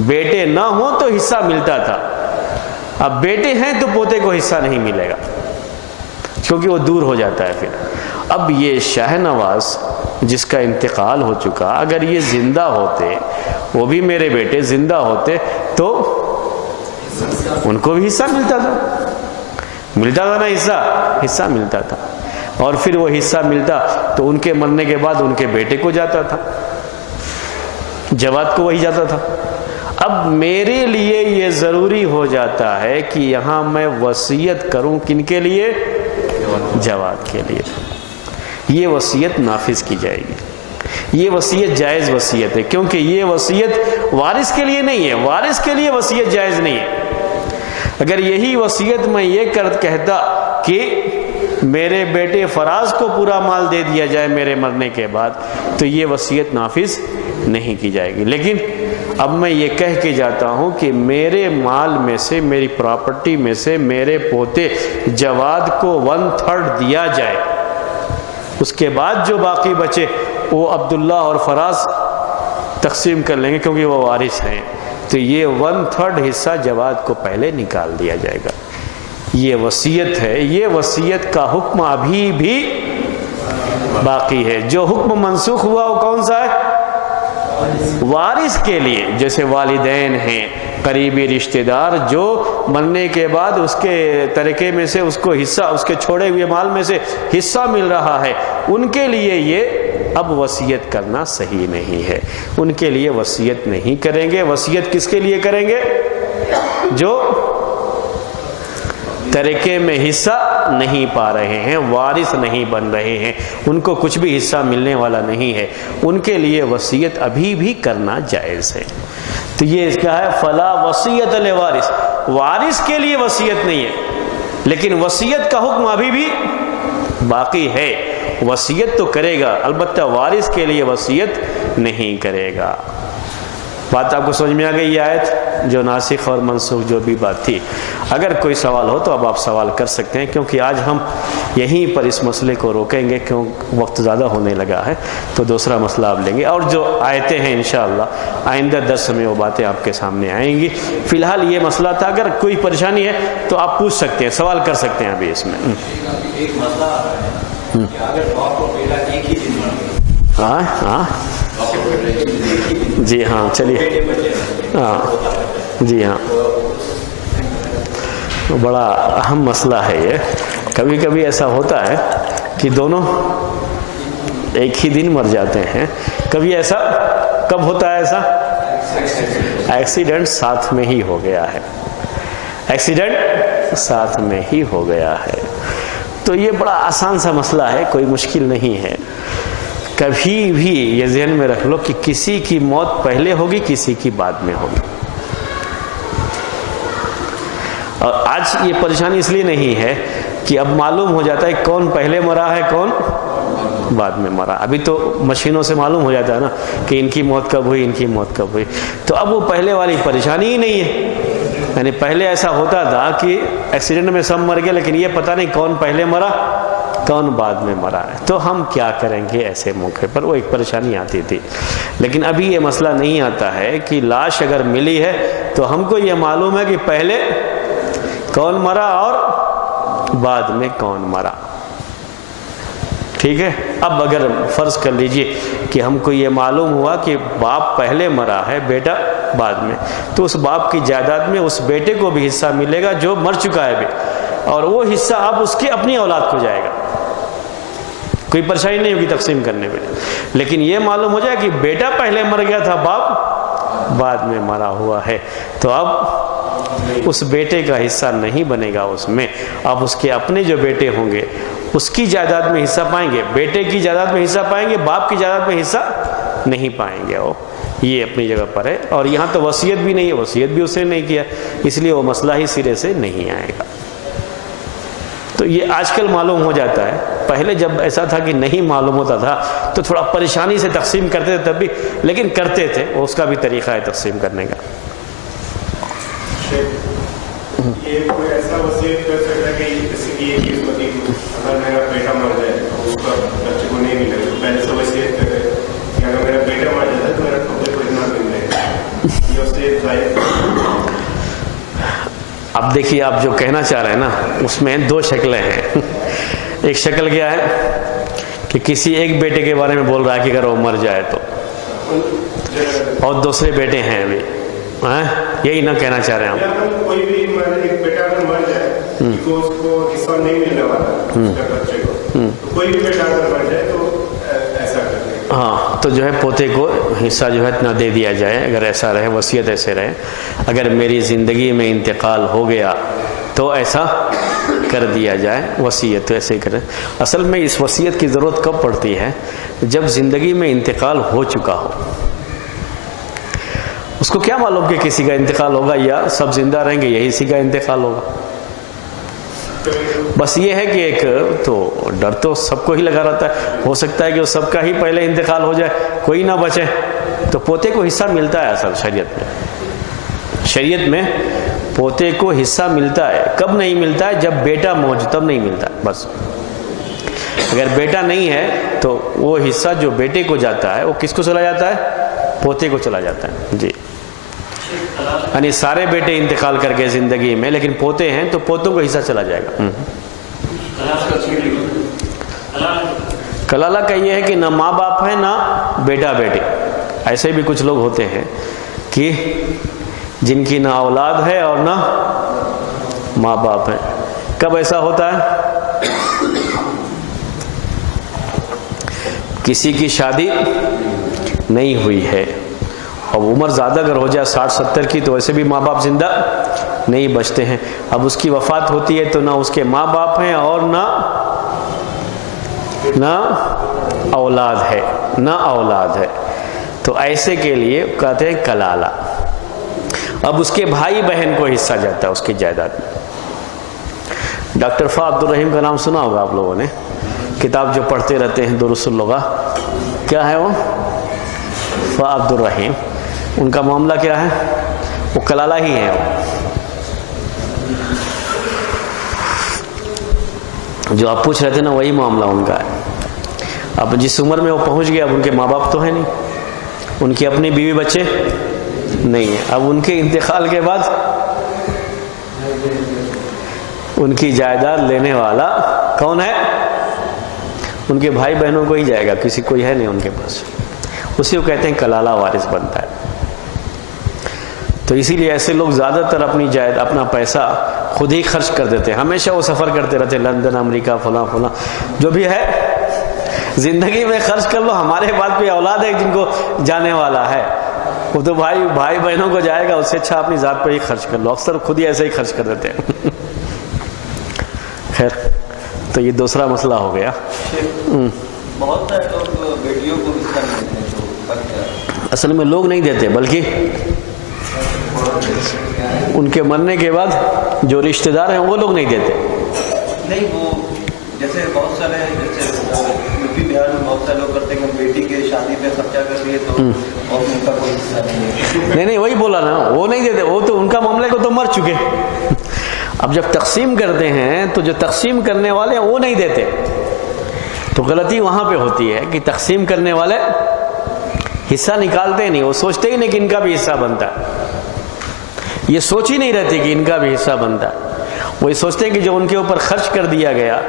بیٹے نہ ہوں تو حصہ ملتا تھا. اب بیٹے ہیں تو پوتے کو حصہ نہیں ملے گا کیونکہ وہ دور ہو جاتا ہے پھر. اب یہ شاہ نواز جس کا انتقال ہو چکا، اگر یہ زندہ ہوتے، وہ بھی میرے بیٹے زندہ ہوتے تو ان کو بھی حصہ ملتا تھا نا، حصہ ملتا تھا. اور پھر وہ حصہ ملتا تو ان کے مرنے کے بعد ان کے بیٹے کو جاتا تھا، جواد کو وہی جاتا تھا. اب میرے لیے یہ ضروری ہو جاتا ہے کہ یہاں میں وصیت کروں کن کے لیے؟ جواد کے لیے. یہ وصیت نافذ کی جائے گی. یہ وصیت جائز وصیت ہے، کیونکہ یہ وصیت وارث کے لیے نہیں ہے. وارث کے لیے وصیت جائز نہیں ہے. اگر یہی وصیت میں یہ کہتا کہ میرے بیٹے فراز کو پورا مال دے دیا جائے میرے مرنے کے بعد، تو یہ وصیت نافذ نہیں کی جائے گی. لیکن اب میں یہ کہہ کے جاتا ہوں کہ میرے مال میں سے، میری پراپرٹی میں سے میرے پوتے جواد کو 1/3 دیا جائے، اس کے بعد جو باقی بچے وہ عبداللہ اور فراز تقسیم کر لیں گے کیونکہ وہ وارث ہیں. تو یہ 1/3 حصہ جواد کو پہلے نکال دیا جائے گا. یہ وصیت ہے. یہ وصیت کا حکم ابھی بھی باقی ہے. جو حکم منسوخ ہوا وہ کون سا ہے؟ وارث کے لیے. جیسے والدین ہیں، قریبی رشتہ دار جو مرنے کے بعد اس کے ترکے میں سے اس کو حصہ، اس کے چھوڑے ہوئے مال میں سے حصہ مل رہا ہے، ان کے لیے یہ اب وصیت کرنا صحیح نہیں ہے. ان کے لیے وصیت نہیں کریں گے. وصیت کس کے لیے کریں گے؟ جو ترکے میں حصہ نہیں پا رہے ہیں، وارث نہیں بن رہے ہیں، ان کو کچھ بھی حصہ ملنے والا نہیں ہے، ان کے لیے وصیت ابھی بھی کرنا جائز ہے. تو یہ کیا ہے؟ فلا وصیت لوارث. وارث کے لیے وصیت نہیں ہے، لیکن وصیت کا حکم ابھی بھی باقی ہے. وصیت تو کرے گا، البتہ وارث کے لیے وصیت نہیں کرے گا. بات آپ کو سمجھ میں آ گئی؟ یہ آیت جو ناسخ اور منسوخ جو بھی بات تھی. اگر کوئی سوال ہو تو اب آپ سوال کر سکتے ہیں، کیونکہ آج ہم یہیں پر اس مسئلے کو روکیں گے، کیوں وقت زیادہ ہونے لگا ہے. تو دوسرا مسئلہ آپ لیں گے، اور جو آیتیں ہیں انشاءاللہ آئندہ درس میں وہ باتیں آپ کے سامنے آئیں گی. فی الحال یہ مسئلہ تھا. اگر کوئی پریشانی ہے تو آپ پوچھ سکتے ہیں، سوال کر سکتے ہیں ابھی اس میں. ایک مسئلہ آ رہا ہے کہ اگر باپ اور بیٹا ایک ہی دن مر گئے. ہاں جی ہاں، چلیے. ہاں جی ہاں، بڑا اہم مسئلہ ہے یہ. کبھی کبھی ایسا ہوتا ہے کہ دونوں ایک ہی دن مر جاتے ہیں. کبھی ایسا کب ہوتا ہے؟ ایسا ایکسیڈنٹ ساتھ میں ہی ہو گیا ہے. ایکسیڈنٹ ساتھ میں ہی ہو گیا ہے. تو یہ بڑا آسان سا مسئلہ ہے، کوئی مشکل نہیں ہے. کبھی بھی یہ ذہن میں رکھ لو کہ کسی کی موت پہلے ہوگی، کسی کی بعد میں ہوگی. اور آج یہ پریشانی اس لیے نہیں ہے کہ اب معلوم ہو جاتا ہے کون پہلے مرا ہے کون بعد میں مرا. ابھی تو مشینوں سے معلوم ہو جاتا ہے نا کہ ان کی موت کب ہوئی، ان کی موت کب ہوئی. تو اب وہ پہلے والی پریشانی ہی نہیں ہے. یعنی پہلے ایسا ہوتا تھا کہ ایکسیڈنٹ میں سب مر گئے، لیکن یہ پتہ نہیں کون پہلے مرا کون بعد میں مرا ہے. تو ہم کیا کریں گے ایسے موقع پر؟ وہ ایک پریشانی آتی تھی. لیکن ابھی یہ مسئلہ نہیں آتا ہے کہ لاش اگر ملی ہے تو ہم کو یہ معلوم ہے کہ پہلے کون مرا اور بعد میں کون مرا. ٹھیک ہے. اب اگر فرض کر لیجئے کہ ہم کو یہ معلوم ہوا کہ باپ پہلے مرا ہے، بیٹا بعد میں، تو اس باپ کی جائیداد میں اس بیٹے کو بھی حصہ ملے گا جو مر چکا ہے بھی، اور وہ حصہ اب اس کی اپنی اولاد کو جائے گا. کوئی پریشانی نہیں ہوگی تقسیم کرنے میں. لیکن یہ معلوم ہو جائے کہ بیٹا پہلے مر گیا تھا، باپ بعد میں مرا ہوا ہے، تو اب اس بیٹے کا حصہ نہیں بنے گا اس میں. اب اس کے اپنے جو بیٹے ہوں گے اس کی جائیداد میں حصہ پائیں گے، بیٹے کی جائیداد میں حصہ پائیں گے، باپ کی جائیداد میں حصہ نہیں پائیں گے. وہ یہ اپنی جگہ پر ہے. اور یہاں تو وصیت بھی نہیں ہے، وصیت بھی اس نے نہیں کیا، اس لیے وہ مسئلہ ہی سرے سے نہیں آئے گا. تو یہ آج کل معلوم ہو جاتا ہے. پہلے جب ایسا تھا کہ نہیں معلوم ہوتا تھا تو تھوڑا پریشانی سے تقسیم کرتے تھے تب بھی، لیکن کرتے تھے. وہ اس کا بھی طریقہ ہے تقسیم کرنے کا. یہ کوئی ایسا اب دیکھیے آپ جو کہنا چاہ رہے ہیں نا اس میں دو شکلیں ہیں. ایک شکل کیا ہے کہ کسی ایک بیٹے کے بارے میں بول رہا ہے کہ اگر وہ مر جائے تو, اور دوسرے بیٹے ہیں ابھی, یہی نہ کہنا چاہ رہے ہیں آپ؟ کوئی بھی ایک بیٹا اگر مر جائے تو اس کو حصہ نہیں ملنے والا بچے کو, کوئی بھی بیٹا اگر مر جائے تو ایسا کرتے ہیں. ہاں, تو جو ہے پوتے کو حصہ جو ہے اتنا دے دیا جائے, اگر ایسا رہے, وصیت ایسے رہے, اگر میری زندگی میں انتقال ہو گیا تو ایسا کر دیا جائے, وصیت تو ایسے ہی کریں. اصل میں اس وصیت کی ضرورت کب پڑتی ہے؟ جب زندگی میں انتقال ہو چکا ہو. اس کو کیا معلوم کہ کسی کا انتقال ہوگا یا سب زندہ رہیں گے, یہی اسی کا انتقال ہوگا. بس یہ ہے کہ ایک تو ڈر تو سب کو ہی لگا رہتا ہے, ہو سکتا ہے کہ وہ سب کا ہی پہلے انتقال ہو جائے, کوئی نہ بچے. تو پوتے کو حصہ ملتا ہے اصل شریعت میں. شریعت میں پوتے کو حصہ ملتا ہے. کب نہیں ملتا ہے؟ جب بیٹا موجود, تب نہیں ملتا ہے بس. اگر بیٹا نہیں ہے تو وہ حصہ جو بیٹے کو جاتا ہے وہ کس کو چلا جاتا ہے؟ پوتے کو چلا جاتا ہے. جی, یعنی سارے بیٹے انتقال کر کے زندگی میں, لیکن پوتے ہیں تو پوتوں کو حصہ چلا جائے گا. کلالہ کا یہ ہے کہ نہ ماں باپ ہے نہ بیٹا بیٹی. ایسے بھی کچھ لوگ ہوتے ہیں کہ جن کی نہ اولاد ہے اور نہ ماں باپ ہے. کب ایسا ہوتا ہے؟ کسی کی شادی نہیں ہوئی ہے, اب عمر زیادہ اگر ہو جائے 60-70 کی تو ویسے بھی ماں باپ زندہ نہیں بچتے ہیں. اب اس کی وفات ہوتی ہے تو نہ اس کے ماں باپ ہیں اور نہ اولاد ہے, تو ایسے کے لیے کہتے ہیں کلالہ. اب اس کے بھائی بہن کو حصہ جاتا ہے اس کی جائیداد میں. ڈاکٹر فا عبد الرحیم کا نام سنا ہوگا آپ لوگوں نے, کتاب جو پڑھتے رہتے ہیں دروس اللغہ. کیا ہے وہ؟ فا عبد الرحیم. ان کا معاملہ کیا ہے؟ وہ کلالہ ہی ہے. جو آپ پوچھ رہے تھے نا وہی معاملہ ان کا ہے. اب جس عمر میں وہ پہنچ گئے, اب ان کے ماں باپ تو ہیں نہیں, ان کی اپنی بیوی بچے نہیں ہیں. اب ان کے انتقال کے بعد ان کی جائیداد لینے والا کون ہے؟ ان کے بھائی بہنوں کو ہی جائے گا, کسی کوئی ہے نہیں ان کے پاس. اسی کو کہتے ہیں کلالہ وارث بنتا ہے. تو اسی لیے ایسے لوگ زیادہ تر اپنی جائیداد, اپنا پیسہ خود ہی خرچ کر دیتے ہیں. ہمیشہ وہ سفر کرتے رہتے, لندن, امریکہ, فلاں جو بھی ہے زندگی میں خرچ کر لو. ہمارے بعد بھی اولاد ہے جن کو جانے والا ہے, وہ تو بھائی بہنوں کو جائے گا, اس سے اچھا اپنی ذات پہ ہی خرچ کر لو. اکثر خود ہی ایسے ہی خرچ کر دیتے ہیں. خیر, تو یہ دوسرا مسئلہ ہو گیا. بہت سارے لوگ بیٹیوں کو حصہ نہیں دیتے. اصل میں لوگ نہیں دیتے, بلکہ ان کے مرنے کے بعد جو رشتہ دار ہیں وہ لوگ نہیں دیتے. نہیں, وہ جیسے بہت سارے, جیسے یو پی بہار میں بہت سارے لوگ کرتے ہیں کہ بیٹی کے شادی پہ خرچہ کر لیے تو اور ان کا کوئی حصہ نہیں ہے. نہیں, وہی بولا نا, وہ نہیں دیتے. وہ تو ان کا معاملے کو تو مر چکے. اب جب تقسیم کرتے ہیں تو جو تقسیم کرنے والے ہیں وہ نہیں دیتے. تو غلطی وہاں پہ ہوتی ہے کہ تقسیم کرنے والے حصہ نکالتے نہیں. وہ سوچتے ہی نہیں کہ ان کا بھی حصہ بنتا ہے. یہ سوچ ہی نہیں رہتی کہ ان کا بھی حصہ بنتا ہے. وہ یہ سوچتے ہیں کہ جو ان کے اوپر خرچ کر دیا گیا,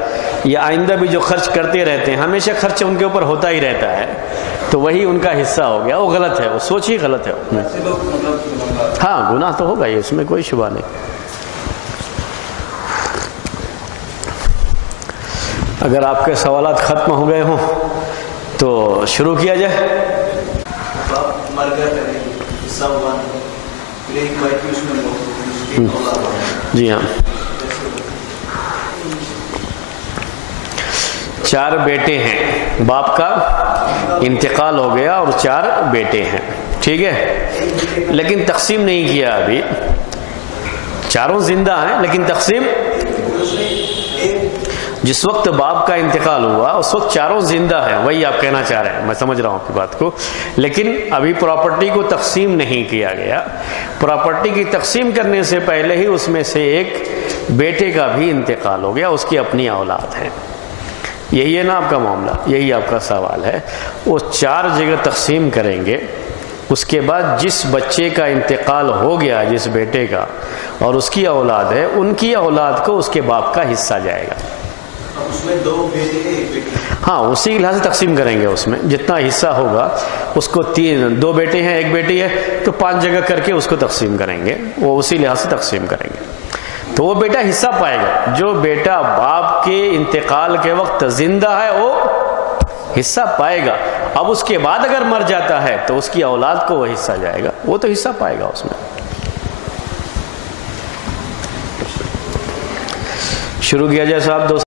یا آئندہ بھی جو خرچ کرتے رہتے ہیں, ہمیشہ خرچ ان کے اوپر ہوتا ہی رہتا ہے, تو وہی ان کا حصہ ہو گیا. وہ غلط ہے, وہ سوچ ہی غلط ہے. ہاں, گناہ تو ہوگا, اس میں کوئی شبہ نہیں. اگر آپ کے سوالات ختم ہو گئے ہوں تو شروع کیا جائے. جی ہاں, 4 بیٹے ہیں, باپ کا انتقال ہو گیا اور 4 بیٹے ہیں. ٹھیک ہے, لیکن تقسیم نہیں کیا ابھی. چاروں زندہ ہیں لیکن تقسیم, جس وقت باپ کا انتقال ہوا اس وقت چاروں زندہ ہیں. وہی آپ کہنا چاہ رہے ہیں, میں سمجھ رہا ہوں آپ کی بات کو. لیکن ابھی پراپرٹی کو تقسیم نہیں کیا گیا. پراپرٹی کی تقسیم کرنے سے پہلے ہی اس میں سے ایک بیٹے کا بھی انتقال ہو گیا, اس کی اپنی اولاد ہے. یہی ہے نا آپ کا معاملہ, یہی آپ کا سوال ہے. وہ 4 جگہ تقسیم کریں گے. اس کے بعد جس بچے کا انتقال ہو گیا, جس بیٹے کا, اور اس کی اولاد ہے، ان کی اولاد کو اس کے باپ کا حصہ جائے گا. اس میں 2 بیٹے ایک بیٹی. ہاں اسی کے لحاظ سے تقسیم کریں گے. اس میں جتنا حصہ ہوگا اس کو 2 بیٹے ہیں 1 بیٹی ہے تو 5 جگہ کر کے اس کو تقسیم کریں گے، وہ اسی لحاظ سے تقسیم کریں گے. تو وہ بیٹا حصہ پائے گا. جو بیٹا باپ کے انتقال کے وقت زندہ ہے وہ حصہ پائے گا. اب اس کے بعد اگر مر جاتا ہے تو اس کی اولاد کو وہ حصہ جائے گا، وہ تو حصہ پائے گا اس میں. شروع کیا جائے صاحب دوست.